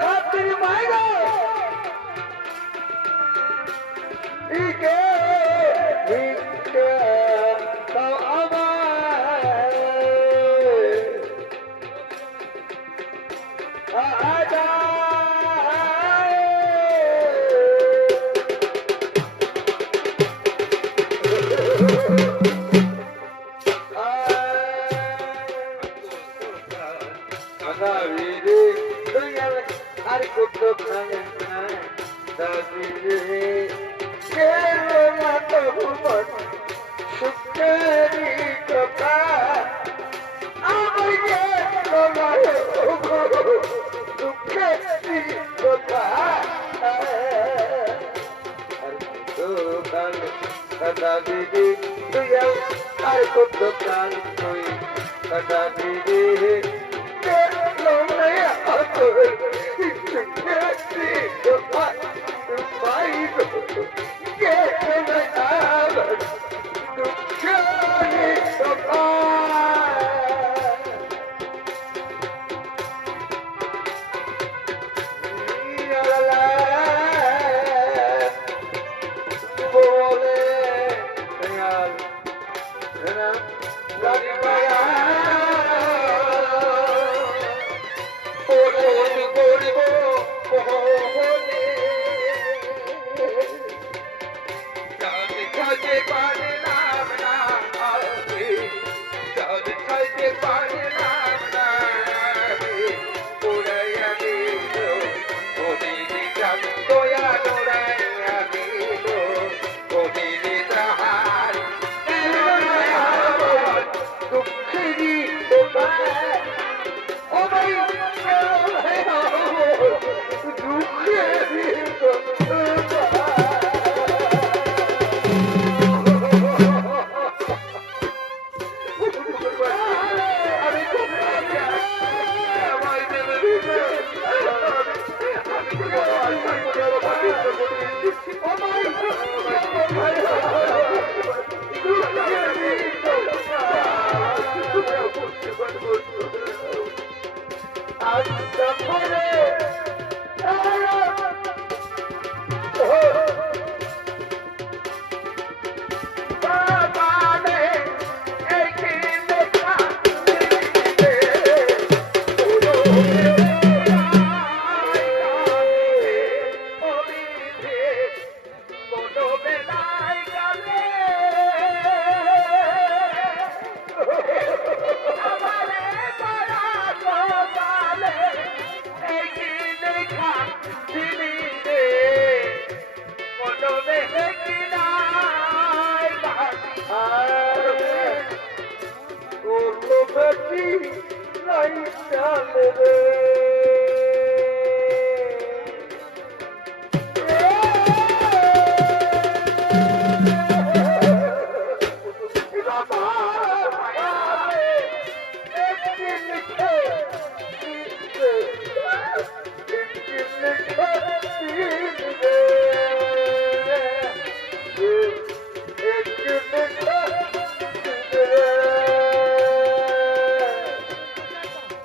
খাতির মাইরা ইকে ভিক্ষা দাও আমায়। আদা আর কত খায় দাবি সুখেরি কথা আমার দুঃখেরি কথা। কাদা দিদি তুই আর কত কাল তুই কাদা দিদি পূরণ করব মোহনে চাঁদ খাইতে পারলাম না আমি চাঁদ খাইতে পারলাম না উড়াইয়া দিল ওদিকে চাঁদ দয়া উড়াইয়া দিল ওদিকে তাহার দুঃখেরই ও ভাই দুঃখেরই আমি খুব আমায় দেবে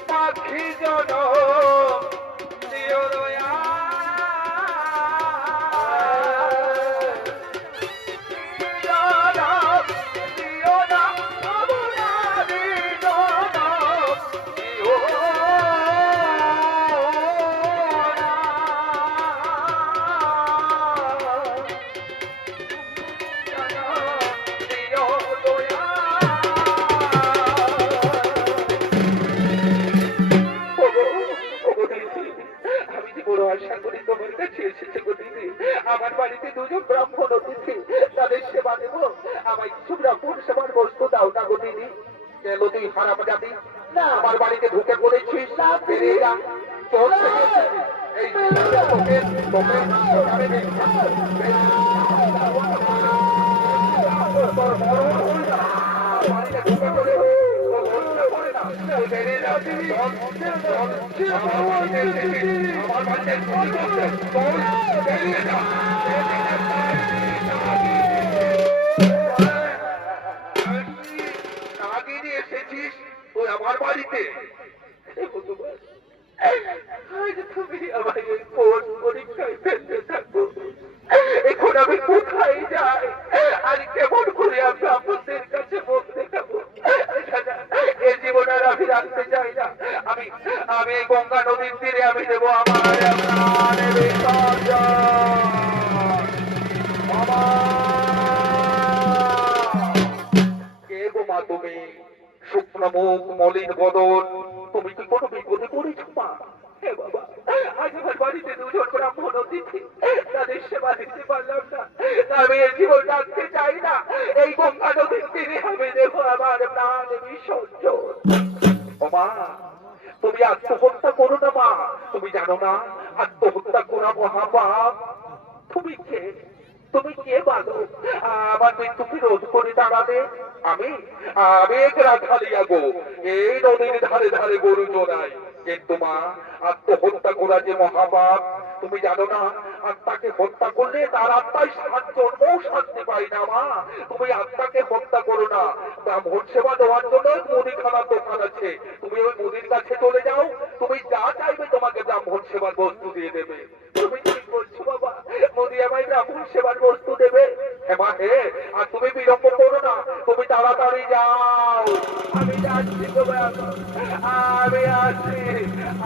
পাখি জন দিও রয়া দিও না ভাবনা দিও না দিও দিও দয়া আমি যে বড় আশা করি তোমার কাছে এসেছে গো দিদি আমার বাড়িতে দুজন ব্রাহ্মণ অতিথি তাদের সেবা দেব আমায় কিছু ব্রাহ্মণ সেবার বস্তু দাও না গো দিদি কেন তুই খারাপ জাতি না আমার বাড়িতে ঢুকে পড়েছিস না বেরিয়ে যা চোর থেকে এই তোকে তোকে আমি দেখছি তোর বড় বাড়িতে ঢুকে পড়ে এসেছিস তুই আমার বাড়িতে তুমি আমাকে কোন পরীক্ষায় ফেলতে থাকবো এখন আমি কোথায় যাই আর কেমন করে আমি আপনাদের কাছে মুখ দেখাবো এই জীবন আর আমি রাখতে চাই না আমি আমি এই গঙ্গা নদীর তীরে আমি দেবো আমার প্রাণের বিসর্জন। কে গো মা তুমি শুকনো মুখ মলিন বদন তুমি কি কোনো বিপদে পড়েছো মা হে বাবা আজ আমার বাড়িতে দুজন ব্রাহ্মণ অতিথি তাদের সেবা দিতে পারলাম না আমি এই জীবন রাখতে চাই না এই গঙ্গা নদীর তীরে আমি দেবো আমার প্রাণ বিসর্জন। ও মা তুমি আত্মহত্যা করো না মা তুমি জানো না আত্মহত্যা করা মহাপাপ তুমি কে বালো আমার মৃত্যুকে রোধ করে দাঁড়াবে আমি আমি এক রাখালিয়া গো এই নদীর ধারে ধারে গরু চড়াই কিন্তু মা আত্মহত্যা করা যে মহাপাপ তুমি জানো না আত্মাকে হত্যা করলে তার আত্মায় সাত জন্মও শান্তি পাই না মা তুমি আত্মাকে হত্যা করো না ব্রাহ্মণ সেবা দেওয়ার জন্য মুদিখানার দোকান আছে তুমি ওই মুদির কাছে চলে যাও তুমি যা চাইবে তোমাকে ব্রাহ্মণ সেবার বস্তু দিয়ে দেবে তুমি ঠিক বলছো বাবা মুদি আমায় ব্রাহ্মণ সেবার বস্তু দেবে মা হে, আর তুমি বিলম্ব করো না, তুমি তাড়াতাড়ি যাও। আমি যাচ্ছি গো বাবা, আমি আছি,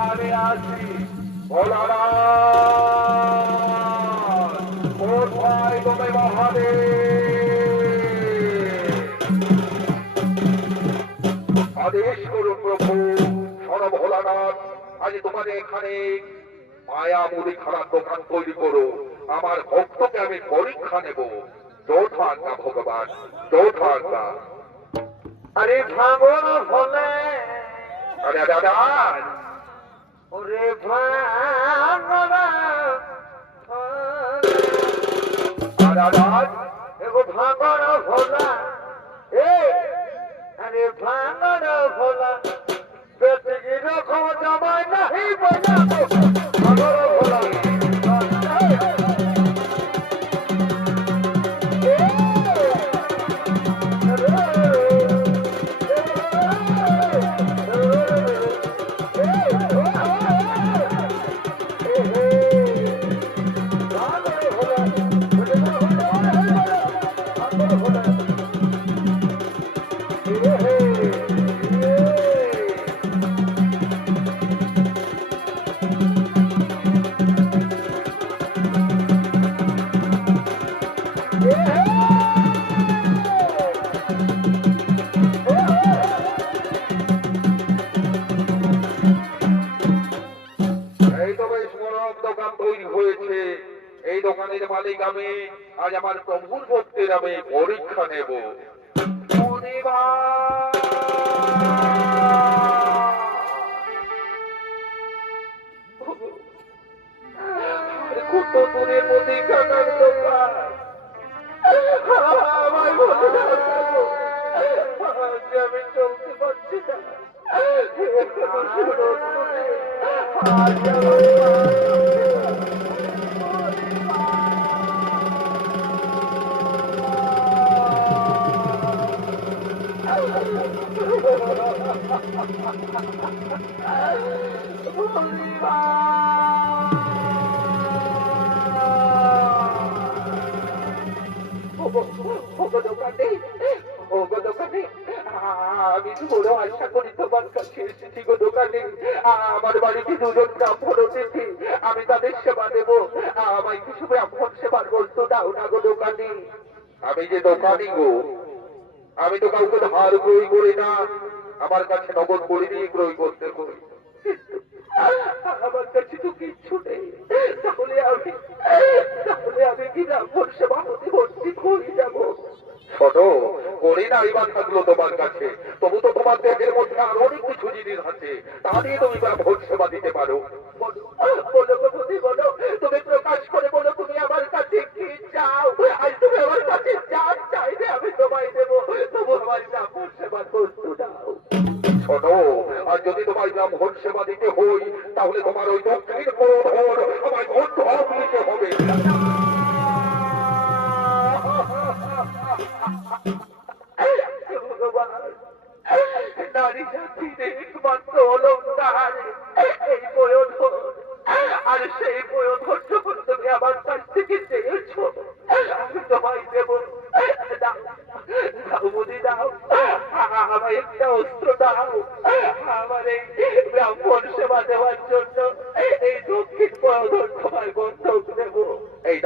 আমি আছি। ভোলানাথ, কোথায় তুমি মহাদেব? আদেশ করুন প্রভু। শোনো ভোলানাথ, আজ তোমার এখানে মায়া মুদিখানার দোকান তৈরি করো, আমার ভক্তকে আমি পরীক্ষা নেব। যথাজ্ঞা ভগবান, যথাজ্ঞা। আরে ভাঙো না ভোলে, আরে দাদা, ওরে ভাঙো না, দাদা, এগো ভাঙো না ভোলা, আরে ভাঙো না ভোলা, পেটে এরকম জমায় নাহি বইলা, ভাঙো না ভোলা। এই তো বেশ বড় দোকান তৈরি হয়েছে। এই দোকানের মালিক আমি, আজ আমার প্রভুর ভক্তের আমি পরীক্ষা নেব। কত দূরের মধ্যে কাটার দোকান, আমায় বলে দাও গো, আজ আমি চলতে পারছি না। আজ আমার আমি তো বড় আশা করি তোমার কাছে এসেছি গো দোকানে। আমার বাড়িতে দুজন ব্রাহ্মণ অতিথি, আমি তাদের সেবা দেব। আমায় কিছু ব্রাহ্মণ সেবার বস্তু দাও না গো দোকানে। আমি যে দোকানি গো, আমি তো কাউকে ধার ক্রয় করি না, আমার কাছে নগদ করে দিয়ে ক্রয় করতে করি। আমার কাছে তো কিচ্ছু নেই, তাহলে আমি কি ব্রাহ্মণ সেবা হতে ভর্তি করে যাবো? ছোট করি না এবার থাকলো তোমার কাছে, তবু তো তোমার দেহের মধ্যে আর অনেক কিছু জিনিস আছে, তা দিয়ে তুমি ব্রাহ্মণ সেবা দিতে পারো। বলো বলো, তুমি প্রকাশ করে বলো তুমি আমার কাছে কি চাও। আজ তুমি আমার কাছে যা চাইবে আমি তোমায় দেবো, তবু আমার ব্রাহ্মণ সেবার বস্তু দাও। ছোট, আর যদি তোমার ব্রাহ্মণ সেবা দিতে হই, তাহলে তোমার ওই দক্ষিণ প্রহর আমার বন্ধ দিতে হবে। নারী জাতির একমাত্র অলঙ্কার এই বয়োধন, আর সেই বয়োধন যখন তুমি আমার কাছ থেকে চেয়েছো, আমি তোমায় দেব। দাও বুঝি দাও, আমার একটা অস্ত্র দাও, আমার এই ব্রাহ্মণ সেবা দেওয়ার জন্য এই দক্ষিণ বয়োধন তোমায় বন্ধক দেব। এই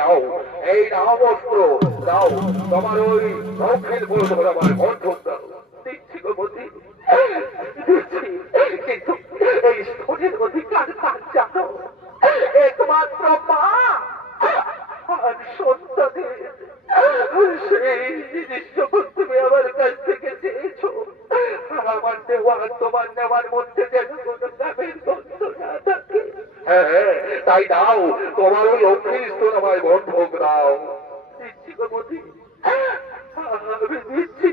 দাও অস্ত্র দাও, তোমার ওই দক্ষিণ বয়োধন আমার বন্ধক দাও। দিচ্ছি গো বন্ধু, দিচ্ছি, কিন্তু এই স্থলের অধিকার কার জানো? একমাত্র মা আর সন্তানের। সেই জিনিস যখন তুমি আমার কাছ থেকে চেয়েছো, আমার দেওয়া তোমার নেওয়ার মধ্যে যেন কোনো দামের গন্ধ না থাকে। হ্যাঁ, তাই দাও, তোমার ওই অগ্নিস্তর আমায় বন্ধক দাও। দিচ্ছি গো বন্ধু, আমি দিচ্ছি।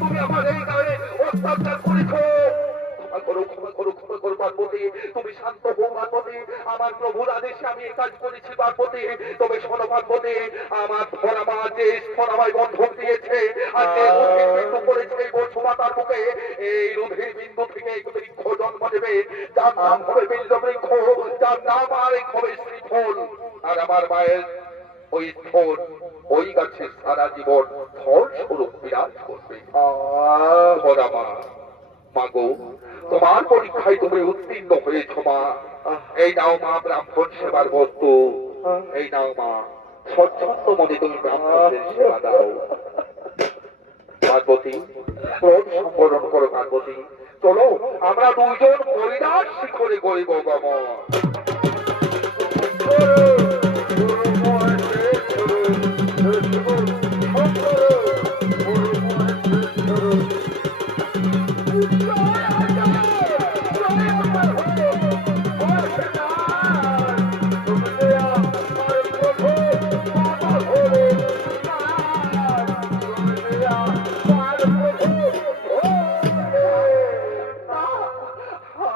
তুমি আমার এই গায়ে অত্যাচার করেছো। ক্ষমা করো পার্বতী, তুমি শান্ত হও পার্বতী। আমার প্রভুর আদেশে আমি এই কাজ করেছি পার্বতী। তবে শোনো পার্বতী, আমার ধরামা যে ধরামায় বন্ধক দিয়েছে আর যে রুধির বিন্দু করেছে এই বসুমাতার বুকে, এই রুধির বিন্দু থেকে এক বৃক্ষ জন্ম নেবে, যার নাম হবে বিল্ল বৃক্ষ, যার নাম আর এক হবে শ্রীফল। আর আমার মায়ের ওই ফল, ওই গাছে সারা জীবন ফল স্বরূপ বিরাজ করবে। ধরামা, মাগো, তোমার পরীক্ষায় তুমি উত্তীর্ণ হয়েছ মা। এই নাও মা ব্রাহ্মণ সেবার বস্তু, এই নাও মা, স্বচ্ছন্দ মনে তুমি ব্রাহ্মণদের সেবা দাও। পার্বতী, ক্রোধ সম্বরণ করো পার্বতী। চলো আমরা দুইজন হরিদাস শিখরে গরিব গমন।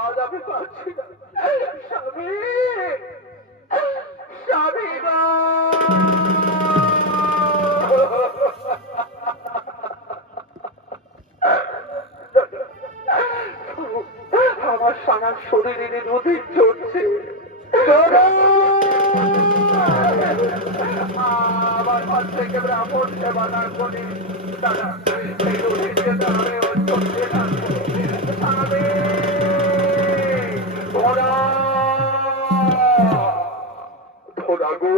আজ আমি পারছি না স্বামী, স্বামী গো। আমার সারা শরীরে নদীর চলছে। আমার হাত থেকে ব্রাহ্মণ সেবা না করি দাদা, এই নদীর যেতে হবে ওর চলছে না। আমি ধরা ধরা গো,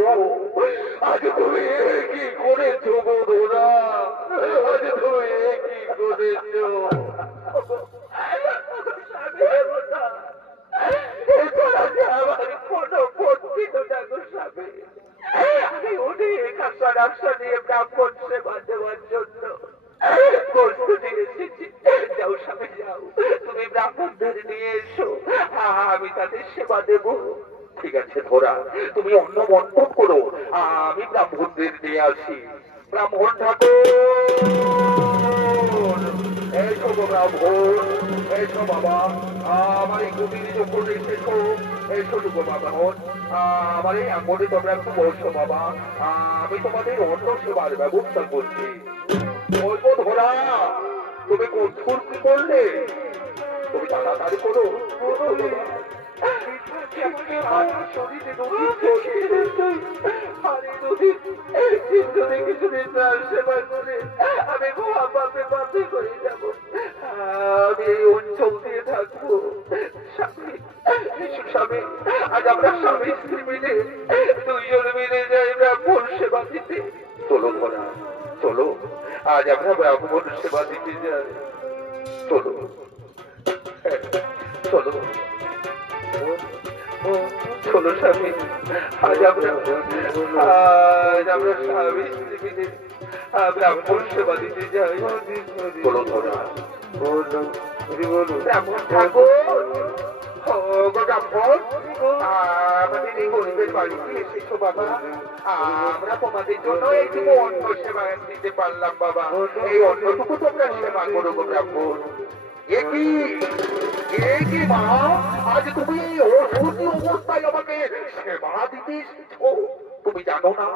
আজ তুমি কি করেছো গো ধরা? আজ তুমি কি করেছো? আমি অনেক আশা আশা নিয়ে ব্রাহ্মণ সেবা দেওয়ার জন্য প্রস্তুতি এসেছি। যাও স্বামী যাও, তুমি ব্রাহ্মণদের নিয়ে এসো, আমি তাদের সেবা দেব। ঠিক আছে ধরা, তুমি অন্য মন্থন করো, আমি ব্রাহ্মণদের নিয়ে আসি। ব্রাহ্মণ ঠাকুর, এসো গো ব্রাহ্মণ, এসো বাবা, আমার এই কুটির যখন এসেছো, এসো গো ব্রাহ্মণ, আমার এই আঙ্গনে তোমরা একটু বসো বাবা, আমি তোমাদের অন্য সেবার ব্যবস্থা করছি। বলবো ধরা, তুমি কঠোর কি করলে? তুমি তাড়াতাড়ি করো। শরীরে সেবা করে আমি বাপে বাপে করে যাবো। আমি এই অঞ্চল দিয়ে থাকবো। স্বামী, স্বামী, আজ আমরা স্বামী স্ত্রী মিলে দুইজন মিলে যাই ব্রাহ্মণ সেবা দিতে। চলো ধরা, চলো আজ আমরা ব্রাহ্মণ সেবা দিতে যাই। চলো চলো চলো স্বামী, আজ আমরা স্বামী স্ত্রী মিলে ব্রাহ্মণ সেবা দিতে যাই। চলো ধরা। ব্রাহ্মণ ঠাকুর, আমাদের এই গরিবের বাড়িতে এসেছো বাবা, আমরা তোমাদের জন্য এইটুকু অন্ন সেবা দিতে পারলাম বাবা। এই অন্নটুকু তোমরা সেবা করো গো ব্রাহ্মণ। একই মা, আজ তুমি এই অসুস্থ অবস্থায় আমাকে সেবা দিতে এসেছো? তুমি জানো না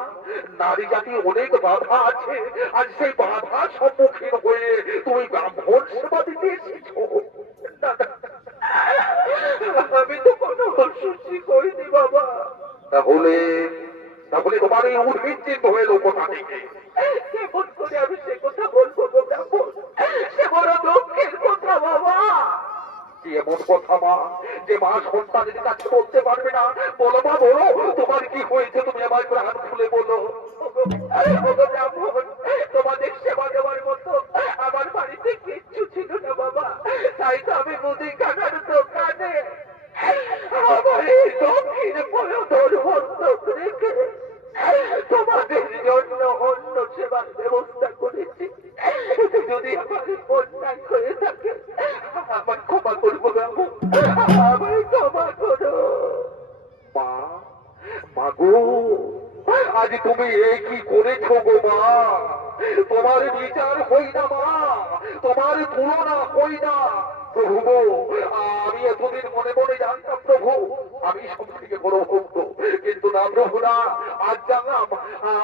নারী জাতি অনেক বাধা আছে, আজ সেই বাধার সম্মুখীন হয়ে তুমি ব্রাহ্মণ সেবা দিতে এসেছো? আমি তো কোনো অসুস্থি করিনি বাবা। তাহলে তাহলে তোমার এই উদ্ভিদ চিহ্ন হয়ে লোক কোথা থেকে? কেমন করে আমি সে কথা বলবো গো ব্রাহ্মণ? সে বড় দুঃখের কথা বাবা। কি এমন কথা মা, যে মা সন্তানের কাছে বলতে পারবে না? বলো মা, বলো তোমার কি হয়েছে, তুমি আমার প্রাণ খুলে বলো। তোমাদের সেবা দেওয়ার মতো আমার বাড়িতে কিচ্ছু ছিল না বাবা, তাই তো আমি মুদিখানার দোকানে আমার এই দক্ষিণ পয়োধর বন্ধক রেখে তোমাদের জন্য অন্য সেবার ব্যবস্থা করেছি। যদি আমার অন্যায় হয়ে থাকে আমার ক্ষমা করবো বাবু, আমার ক্ষমা করো। মা, মাগো, আজ তুমি এ কি করেছো গো মা? তোমার বিচার হই না মা, তোমার তুলনা হই না। প্রভু গো, আমি এতদিন মনে মনে জানতাম প্রভু আমি সব থেকে বড় ভক্ত, কিন্তু না প্রভু না, আজ জানলাম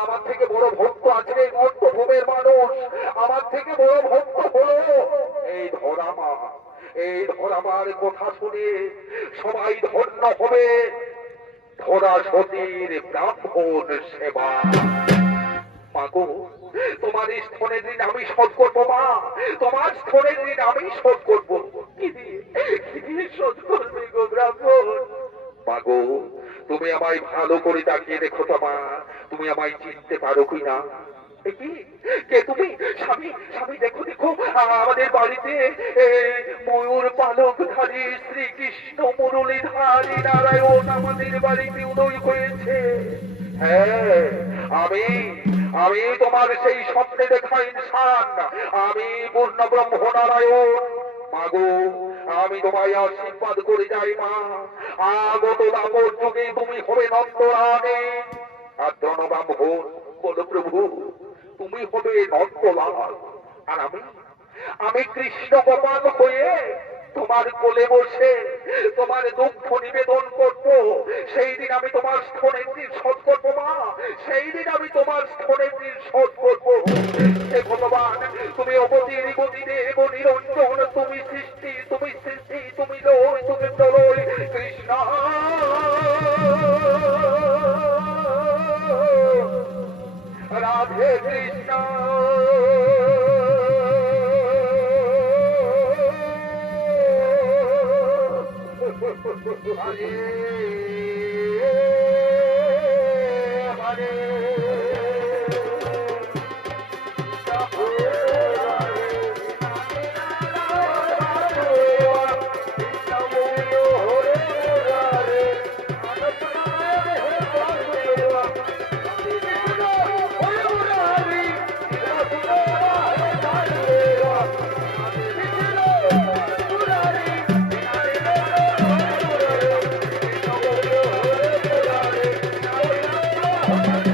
আমার থেকে বড় ভক্ত আছে এই মর্তভূমের মানুষ, আমার থেকে বড় ভক্ত হলো এই ধরামা। এই ধরামার কথা শুনে সবাই ধন্য হবে। ধরা সতীর ব্রাহ্মণ সেবা। মাগো, তোমার স্থনের ঋণ আমি শোধ করবো মা, তোমার স্থনের ঋণ আমি শোধ করবো। কি দিয়ে শোধ করবে গো ব্রাহ্মণ? মাগো, তুমি আমায় ভালো করে তাকিয়ে দেখো তো মা, তুমি আমায় চিনতে পারো কিনা? কে তুমি? স্বামী, স্বামী দেখো দেখো, আমাদের বাড়িতে ময়ূর পালকধারী শ্রীকৃষ্ণ মুরলীধারী নারায়ণ আমাদের বাড়িতে উদয় হয়েছে। হ্যাঁ, আমি আমি তোমার সেই স্বপ্নে দেখা ইনসান, আমি পূর্ণ ব্রহ্ম নারায়ণ। মাগো, আমি তোমায় আশীর্বাদ করে যাই মা, আগত দাপর যুগে তুমি হবে নন্দরানী। আর জনব্রাহ্মণ বলো প্রভু তুমি হবে নন্দলাল, আর আমি কৃষ্ণ গোপাল হয়ে তোমার কোলে বসে তোমার দুঃখ নিবেদন করব। সেই দিন আমি তোমার স্থনের ঋণ শোধ করবো মা, সেই দিন আমি তোমার স্থনের ঋণ শোধ করবো। হে ভগবান, তুমি অবধি নিগতি দেব নিরঞ্জন, তুমি সৃষ্টি, তুমি সৃষ্টি, তুমি লয়, তুমি প্রলয়। কৃষ্ণ রাধে কৃষ্ণ। হরে হরে Hare